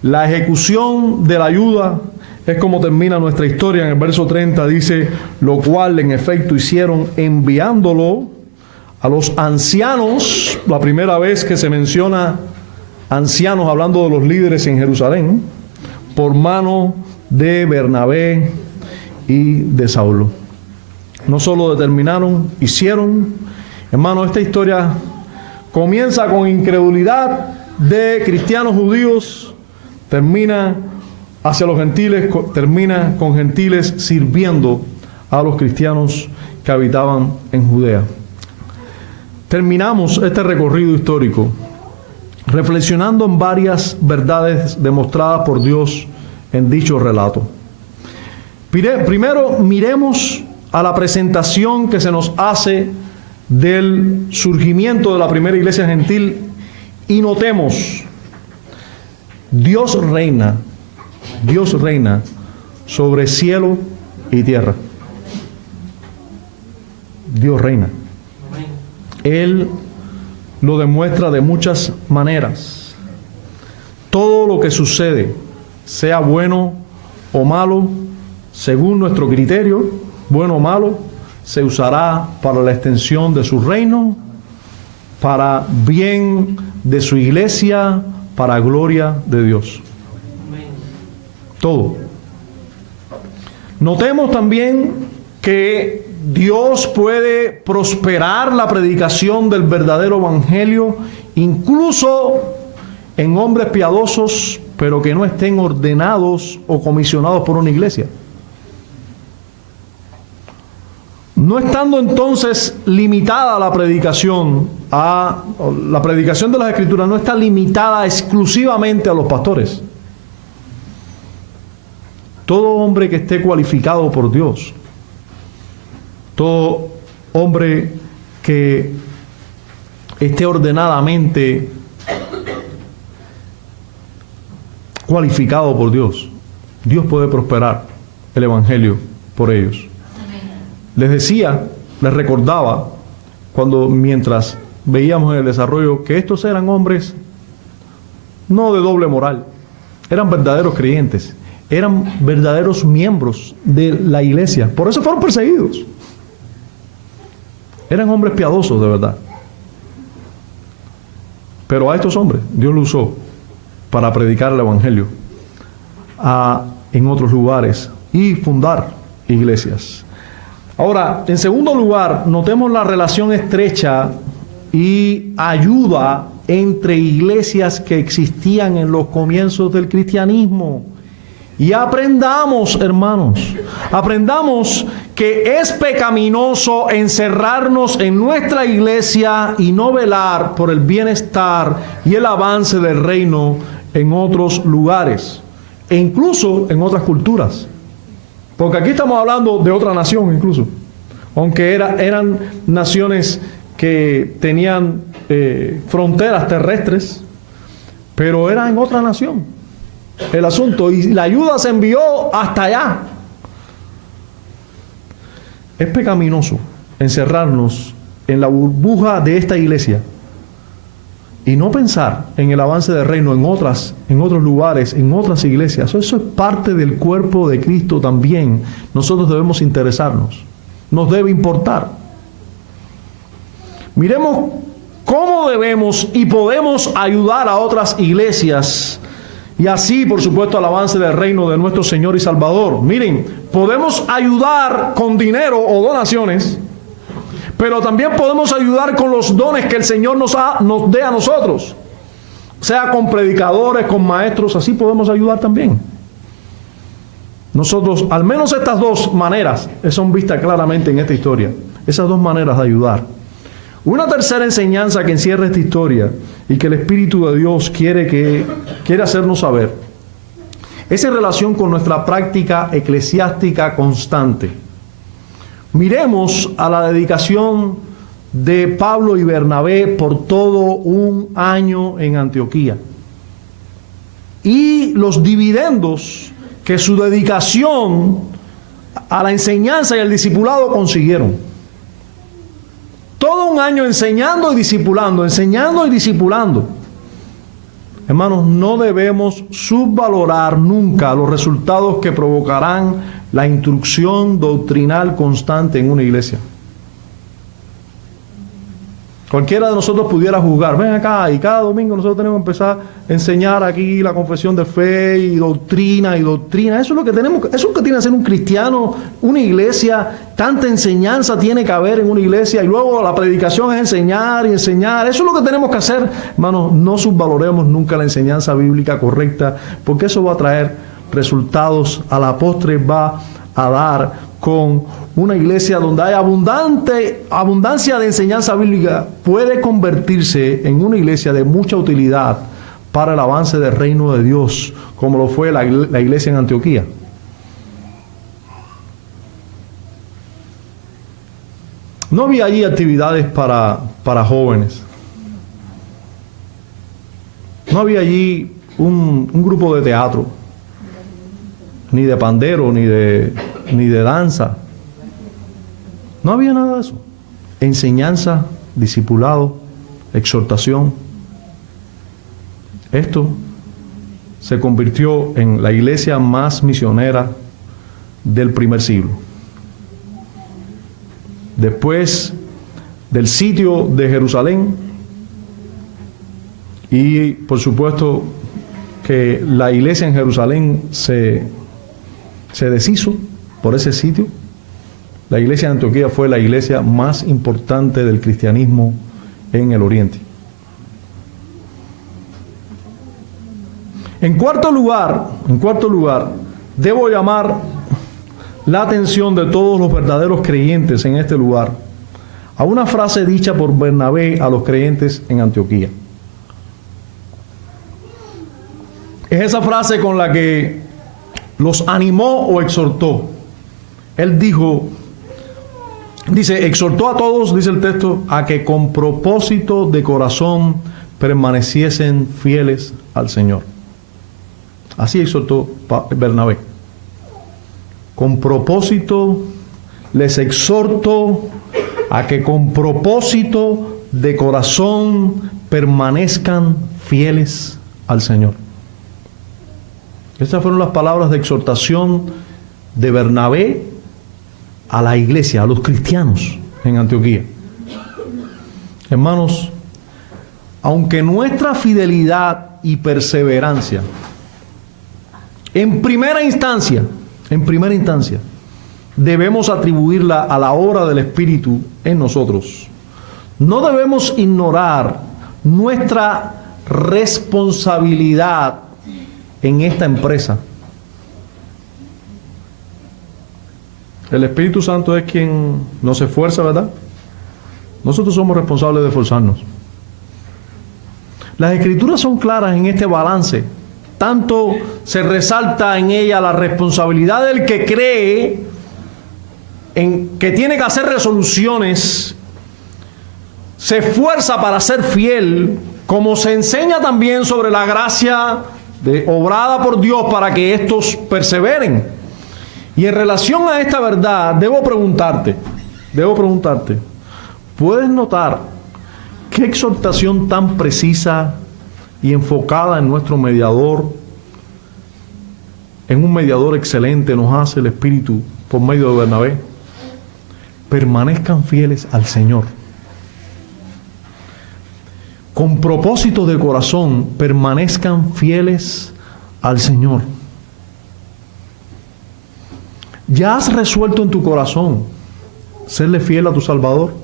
la ejecución de la ayuda es como termina nuestra historia en el verso 30, dice, lo cual en efecto hicieron enviándolo a los ancianos, la primera vez que se menciona ancianos hablando de los líderes en Jerusalén, por mano de Bernabé y de Saulo. No solo determinaron, hicieron. Hermano, esta historia comienza con incredulidad de cristianos judíos, termina hacia los gentiles, termina con gentiles sirviendo a los cristianos que habitaban en Judea. Terminamos este recorrido histórico reflexionando en varias verdades demostradas por Dios en dicho relato. Primero, miremos a la presentación que se nos hace del surgimiento de la primera iglesia gentil y notemos, Dios reina sobre cielo y tierra. Dios reina. Él lo demuestra de muchas maneras. Todo lo que sucede, sea bueno o malo, según nuestro criterio, bueno o malo, se usará para la extensión de su reino, para bien de su iglesia, para gloria de Dios. Todo. Notemos también que Dios puede prosperar la predicación del verdadero evangelio, incluso en hombres piadosos, pero que no estén ordenados o comisionados por una iglesia. No estando entonces limitada la predicación de las Escrituras, no está limitada exclusivamente a los pastores. Todo hombre que esté cualificado por Dios, todo hombre que esté ordenadamente cualificado por Dios, Dios puede prosperar el evangelio por ellos. Les decía, les recordaba, mientras veíamos en el desarrollo, que estos eran hombres no de doble moral, eran verdaderos creyentes, eran verdaderos miembros de la iglesia, por eso fueron perseguidos. Eran hombres piadosos de verdad. Pero a estos hombres Dios los usó para predicar el evangelio en otros lugares y fundar iglesias. Ahora, en segundo lugar, notemos la relación estrecha y ayuda entre iglesias que existían en los comienzos del cristianismo. Y aprendamos, hermanos, aprendamos que es pecaminoso encerrarnos en nuestra iglesia y no velar por el bienestar y el avance del reino en otros lugares, e incluso en otras culturas. Porque aquí estamos hablando de otra nación incluso, aunque eran naciones que tenían fronteras terrestres, pero era en otra nación el asunto, y la ayuda se envió hasta allá. Es pecaminoso encerrarnos en la burbuja de esta iglesia y no pensar en el avance del reino en otros lugares, en otras iglesias. Eso es parte del cuerpo de Cristo también. Nosotros debemos interesarnos, nos debe importar. Miremos cómo debemos y podemos ayudar a otras iglesias y así, por supuesto, al avance del reino de nuestro Señor y Salvador. Miren, podemos ayudar con dinero o donaciones, pero también podemos ayudar con los dones que el Señor nos dé a nosotros, sea con predicadores, con maestros, así podemos ayudar también. Nosotros, al menos estas dos maneras son vistas claramente en esta historia, esas dos maneras de ayudar. Una tercera enseñanza que encierra esta historia y que el Espíritu de Dios quiere hacernos saber es en relación con nuestra práctica eclesiástica constante. Miremos a la dedicación de Pablo y Bernabé por todo un año en Antioquía y los dividendos que su dedicación a la enseñanza y al discipulado consiguieron. Todo un año enseñando y discipulando, enseñando y discipulando. Hermanos, no debemos subvalorar nunca los resultados que provocarán la instrucción doctrinal constante en una iglesia. Cualquiera de nosotros pudiera juzgar, ven acá, y cada domingo nosotros tenemos que empezar a enseñar aquí la confesión de fe y doctrina. Eso es lo que tenemos, eso es lo que tiene que hacer un cristiano, una iglesia. Tanta enseñanza tiene que haber en una iglesia, y luego la predicación es enseñar y enseñar. Eso es lo que tenemos que hacer. Hermanos, no subvaloremos nunca la enseñanza bíblica correcta, porque eso va a traer resultados, a la postre va a dar con una iglesia donde hay abundancia de enseñanza bíblica, puede convertirse en una iglesia de mucha utilidad para el avance del reino de Dios, como lo fue la iglesia en Antioquía. No había allí actividades para jóvenes. No había allí un grupo de teatro, ni de pandero, ni de danza. No había nada de eso. Enseñanza, discipulado, exhortación. Esto se convirtió en la iglesia más misionera del primer siglo. Después del sitio de Jerusalén, y por supuesto que la iglesia en Jerusalén se deshizo por ese sitio, la iglesia de Antioquía fue la iglesia más importante del cristianismo en el Oriente. En cuarto lugar, debo llamar la atención de todos los verdaderos creyentes en este lugar a una frase dicha por Bernabé a los creyentes en Antioquía. Es esa frase con la que los animó o exhortó. Él exhortó a todos, dice el texto, a que con propósito de corazón permaneciesen fieles al Señor. Así exhortó Bernabé. Con propósito, les exhorto a que con propósito de corazón permanezcan fieles al Señor. Estas fueron las palabras de exhortación de Bernabé a la iglesia, a los cristianos en Antioquía. Hermanos, aunque nuestra fidelidad y perseverancia en primera instancia, debemos atribuirla a la obra del Espíritu en nosotros, no debemos ignorar nuestra responsabilidad en esta empresa. El Espíritu Santo es quien nos esfuerza, ¿verdad? Nosotros somos responsables de esforzarnos. Las Escrituras son claras en este balance. Tanto se resalta en ella la responsabilidad del que cree en que tiene que hacer resoluciones, se esfuerza para ser fiel, como se enseña también sobre la gracia obrada por Dios para que estos perseveren. Y en relación a esta verdad, debo preguntarte, ¿puedes notar qué exhortación tan precisa y enfocada en nuestro mediador, en un mediador excelente, nos hace el Espíritu por medio de Bernabé? Permanezcan fieles al Señor. Con propósito de corazón, permanezcan fieles al Señor. ¿Ya has resuelto en tu corazón serle fiel a tu Salvador?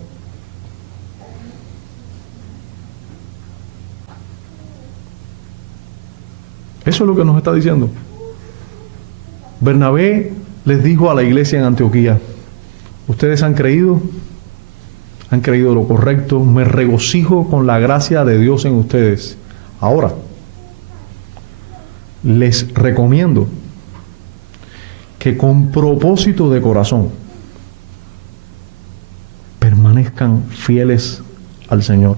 Eso es lo que nos está diciendo. Bernabé les dijo a la iglesia en Antioquía: ustedes han creído lo correcto, me regocijo con la gracia de Dios en ustedes. Ahora, les recomiendo que con propósito de corazón permanezcan fieles al Señor.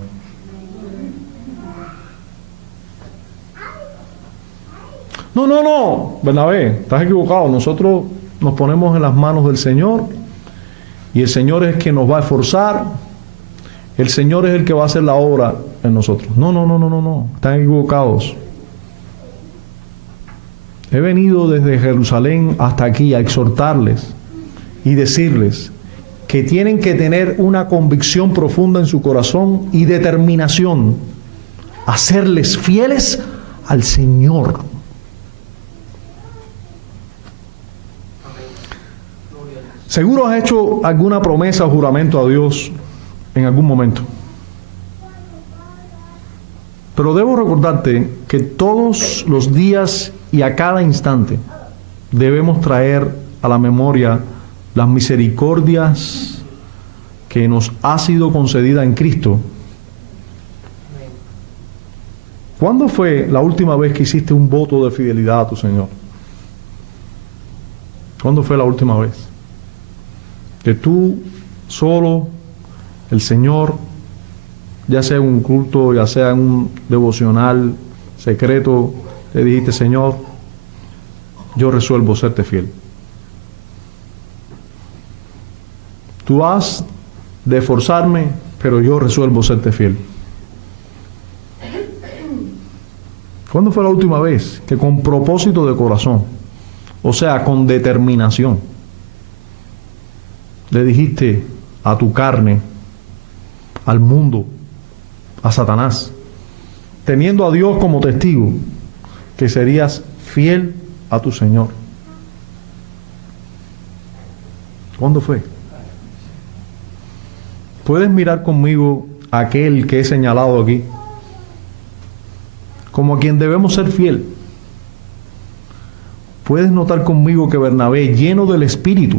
No, Bernabé, estás equivocado. Nosotros nos ponemos en las manos del Señor y el Señor es quien nos va a esforzar. El Señor es el que va a hacer la obra en nosotros. No, están equivocados. He venido desde Jerusalén hasta aquí a exhortarles y decirles que tienen que tener una convicción profunda en su corazón y determinación a serles fieles al Señor. Seguro has hecho alguna promesa o juramento a Dios en algún momento. Pero debo recordarte que todos los días y a cada instante debemos traer a la memoria las misericordias que nos ha sido concedida en Cristo. ¿Cuándo fue la última vez que hiciste un voto de fidelidad a tu Señor? ¿Cuándo fue la última vez que tú solo, el Señor, ya sea en un culto, ya sea en un devocional secreto, le dijiste: Señor, yo resuelvo serte fiel? Tú has de esforzarme, pero yo resuelvo serte fiel. ¿Cuándo fue la última vez que con propósito de corazón, o sea, con determinación, le dijiste a tu carne, al mundo, a Satanás, teniendo a Dios como testigo, que serías fiel a tu Señor? ¿Cuándo fue? ¿Puedes mirar conmigo a aquel que he señalado aquí como a quien debemos ser fiel? ¿Puedes notar conmigo que Bernabé, lleno del Espíritu,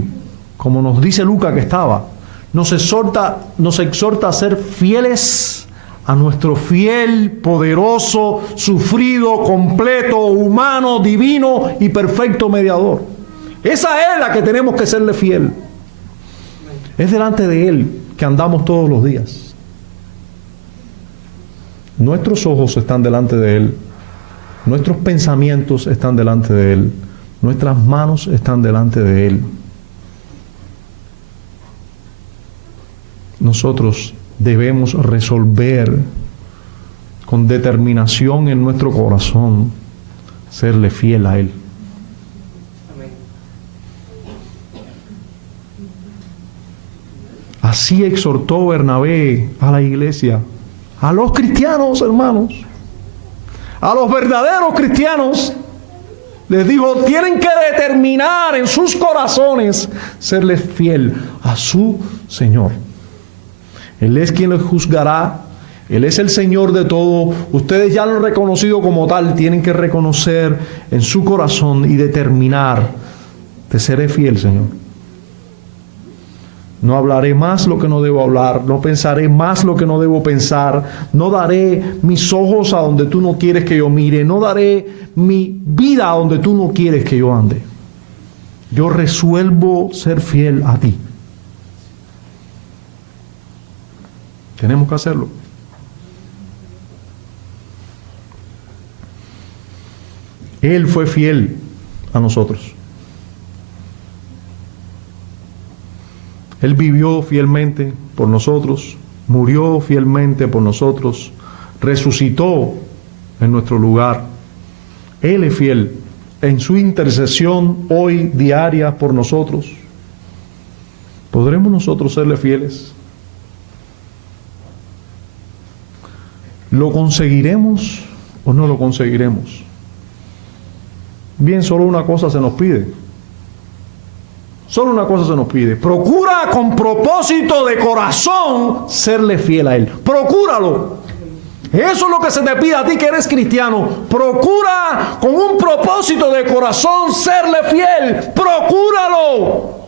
como nos dice Lucas que estaba, nos exhorta a ser fieles a nuestro fiel, poderoso, sufrido, completo, humano, divino y perfecto mediador? Esa es la que tenemos que serle fiel. Es delante de Él que andamos todos los días. Nuestros ojos están delante de Él, nuestros pensamientos están delante de Él, nuestras manos están delante de Él. Nosotros debemos resolver con determinación en nuestro corazón serle fiel a Él. Así exhortó Bernabé a la iglesia, a los cristianos, hermanos, a los verdaderos cristianos. Les dijo: tienen que determinar en sus corazones serles fiel a su Señor. Él es quien les juzgará. Él es el Señor de todo. Ustedes ya lo han reconocido como tal. Tienen que reconocer en su corazón y determinar: te seré fiel, Señor. No hablaré más lo que no debo hablar. No pensaré más lo que no debo pensar. No daré mis ojos a donde tú no quieres que yo mire. No daré mi vida a donde tú no quieres que yo ande. Yo resuelvo ser fiel a ti. Tenemos que hacerlo. Él fue fiel a nosotros. Él vivió fielmente por nosotros, murió fielmente por nosotros, resucitó en nuestro lugar. Él es fiel en su intercesión hoy diaria por nosotros. ¿Podremos nosotros serle fieles? ¿Lo conseguiremos o no lo conseguiremos? Bien, solo una cosa se nos pide. Solo una cosa se nos pide. Procura con propósito de corazón serle fiel a Él. Procúralo. Eso es lo que se te pide a ti que eres cristiano. Procura con un propósito de corazón serle fiel. Procúralo.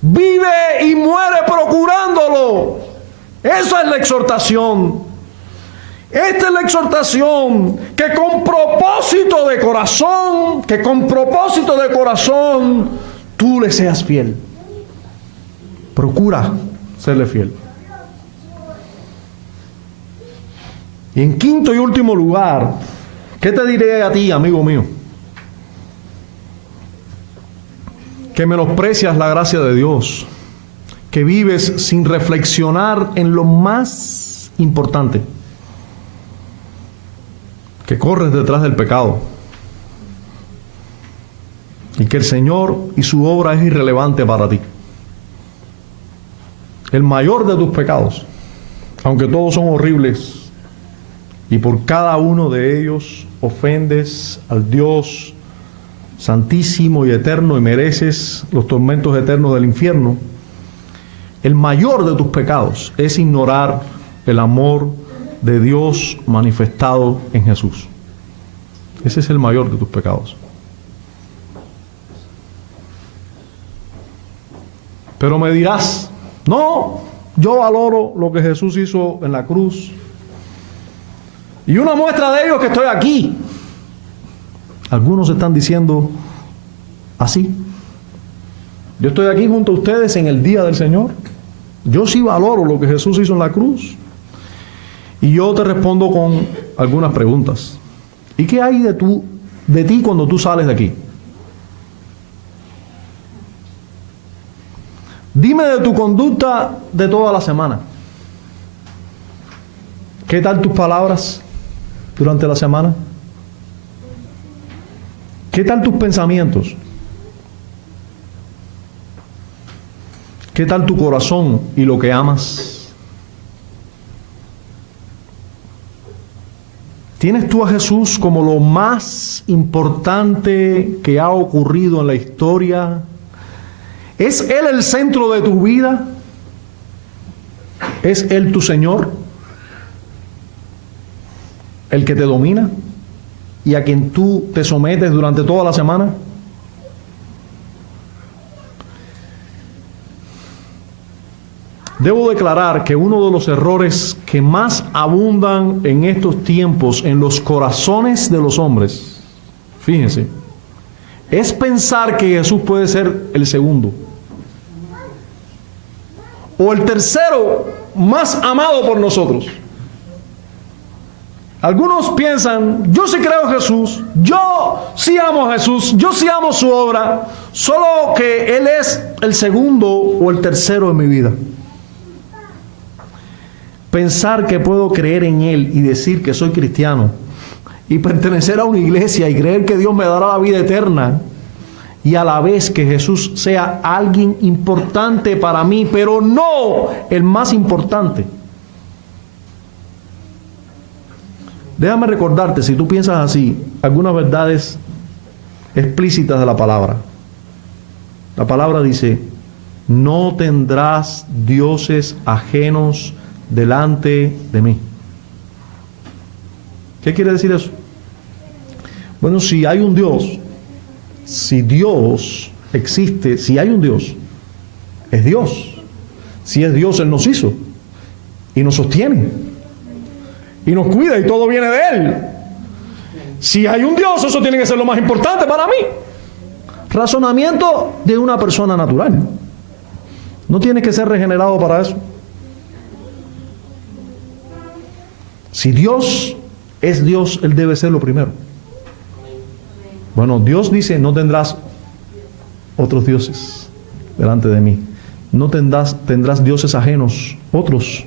Vive y muere procurándolo. Esa es la exhortación. Esta es la exhortación, que con propósito de corazón, tú le seas fiel. Procura serle fiel. Y en quinto y último lugar, ¿qué te diré a ti, amigo mío? Que menosprecias la gracia de Dios, que vives sin reflexionar en lo más importante, que corres detrás del pecado y que el Señor y su obra es irrelevante para ti. El mayor de tus pecados, aunque todos son horribles, y por cada uno de ellos ofendes al Dios santísimo y eterno y mereces los tormentos eternos del infierno, el mayor de tus pecados es ignorar el amor de Dios manifestado en Jesús. Ese es el mayor de tus pecados. Pero me dirás, no, yo valoro lo que Jesús hizo en la cruz. Y una muestra de ello es que estoy aquí. Algunos están diciendo así. Yo estoy aquí junto a ustedes en el día del Señor. Yo sí valoro lo que Jesús hizo en la cruz. Y yo te respondo con algunas preguntas. ¿Y qué hay de ti cuando tú sales de aquí? Dime de tu conducta de toda la semana. ¿Qué tal tus palabras durante la semana? ¿Qué tal tus pensamientos? ¿Qué tal tu corazón y lo que amas? ¿Tienes tú a Jesús como lo más importante que ha ocurrido en la historia? ¿Es Él el centro de tu vida? ¿Es Él tu Señor? ¿El que te domina y a quien tú te sometes durante toda la semana? Debo declarar que uno de los errores que más abundan en estos tiempos en los corazones de los hombres, fíjense, es pensar que Jesús puede ser el segundo o el tercero más amado por nosotros. Algunos piensan, yo sí creo en Jesús, yo sí amo a Jesús, yo sí amo su obra, solo que Él es el segundo o el tercero en mi vida. Pensar que puedo creer en Él y decir que soy cristiano y pertenecer a una iglesia y creer que Dios me dará la vida eterna y a la vez que Jesús sea alguien importante para mí, pero no el más importante. Déjame recordarte, si tú piensas así, algunas verdades explícitas de la palabra. La palabra dice, no tendrás dioses ajenos delante de mí. ¿Qué quiere decir eso? Bueno, si hay un Dios, si Dios existe, si hay un Dios, es Dios. Si es Dios, Él nos hizo y nos sostiene y nos cuida y todo viene de Él. Si hay un Dios, eso tiene que ser lo más importante para mí. Razonamiento de una persona natural. No tienes que ser regenerado para eso. Si Dios es Dios, Él debe ser lo primero. Bueno, Dios dice, no tendrás otros dioses delante de mí. No tendrás dioses ajenos, otros,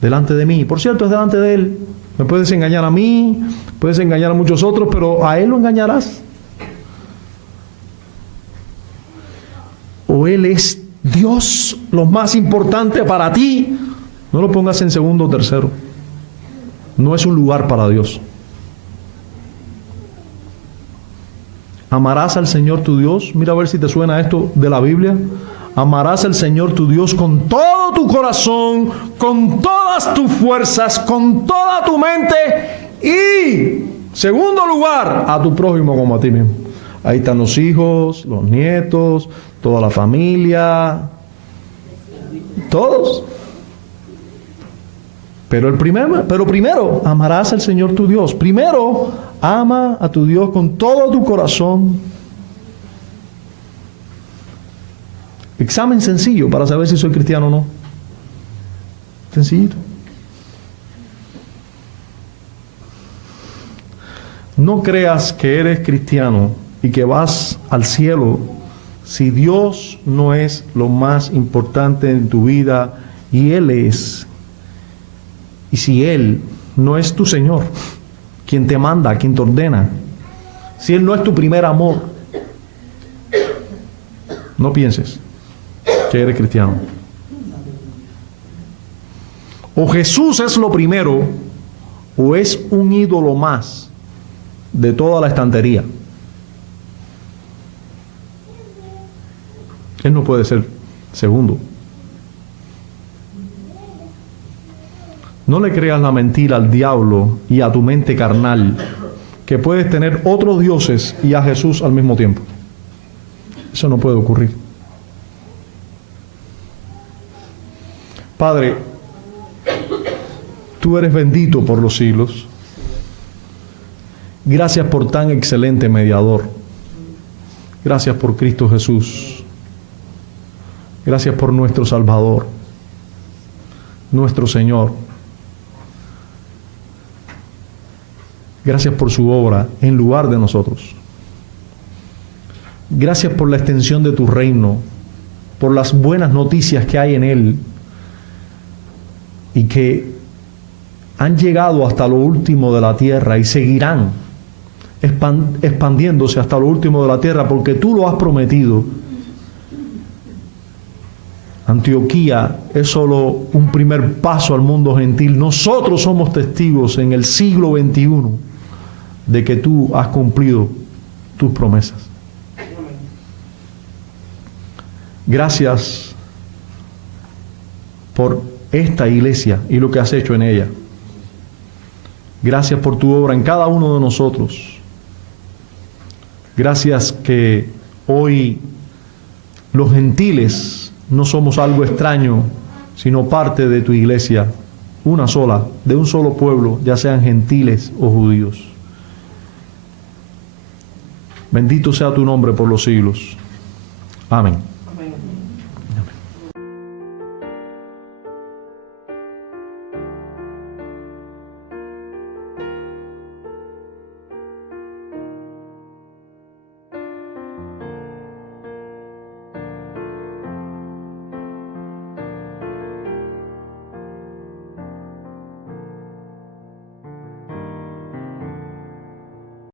delante de mí. Por cierto, es delante de Él. Me puedes engañar a mí, puedes engañar a muchos otros, pero a Él lo engañarás. O Él es Dios, lo más importante para ti. No lo pongas en segundo o tercero. No es un lugar para Dios. Amarás al Señor tu Dios. Mira a ver si te suena esto de la Biblia. Amarás al Señor tu Dios con todo tu corazón, con todas tus fuerzas, con toda tu mente y, segundo lugar, a tu prójimo como a ti mismo. Ahí están los hijos, los nietos, toda la familia, todos. Pero primero, amarás al Señor tu Dios. Primero, ama a tu Dios con todo tu corazón. Examen sencillo para saber si soy cristiano o no. Sencillito. No creas que eres cristiano y que vas al cielo si Dios no es lo más importante en tu vida y Él es. Y si Él no es tu Señor, quien te manda, quien te ordena, si Él no es tu primer amor, no pienses que eres cristiano. O Jesús es lo primero, o es un ídolo más de toda la estantería. Él no puede ser segundo. No le creas la mentira al diablo y a tu mente carnal, que puedes tener otros dioses y a Jesús al mismo tiempo. Eso no puede ocurrir. Padre, tú eres bendito por los siglos. Gracias por tan excelente mediador. Gracias por Cristo Jesús. Gracias por nuestro Salvador, nuestro Señor. Gracias por su obra en lugar de nosotros. Gracias por la extensión de tu reino, por las buenas noticias que hay en él y que han llegado hasta lo último de la tierra y seguirán expandiéndose hasta lo último de la tierra porque tú lo has prometido. Antioquía es solo un primer paso al mundo gentil. Nosotros somos testigos en el siglo XXI de que tú has cumplido tus promesas. Gracias por esta iglesia y lo que has hecho en ella. Gracias por tu obra en cada uno de nosotros. Gracias que hoy los gentiles no somos algo extraño, sino parte de tu iglesia, una sola, de un solo pueblo, ya sean gentiles o judíos. Bendito sea tu nombre por los siglos. Amén.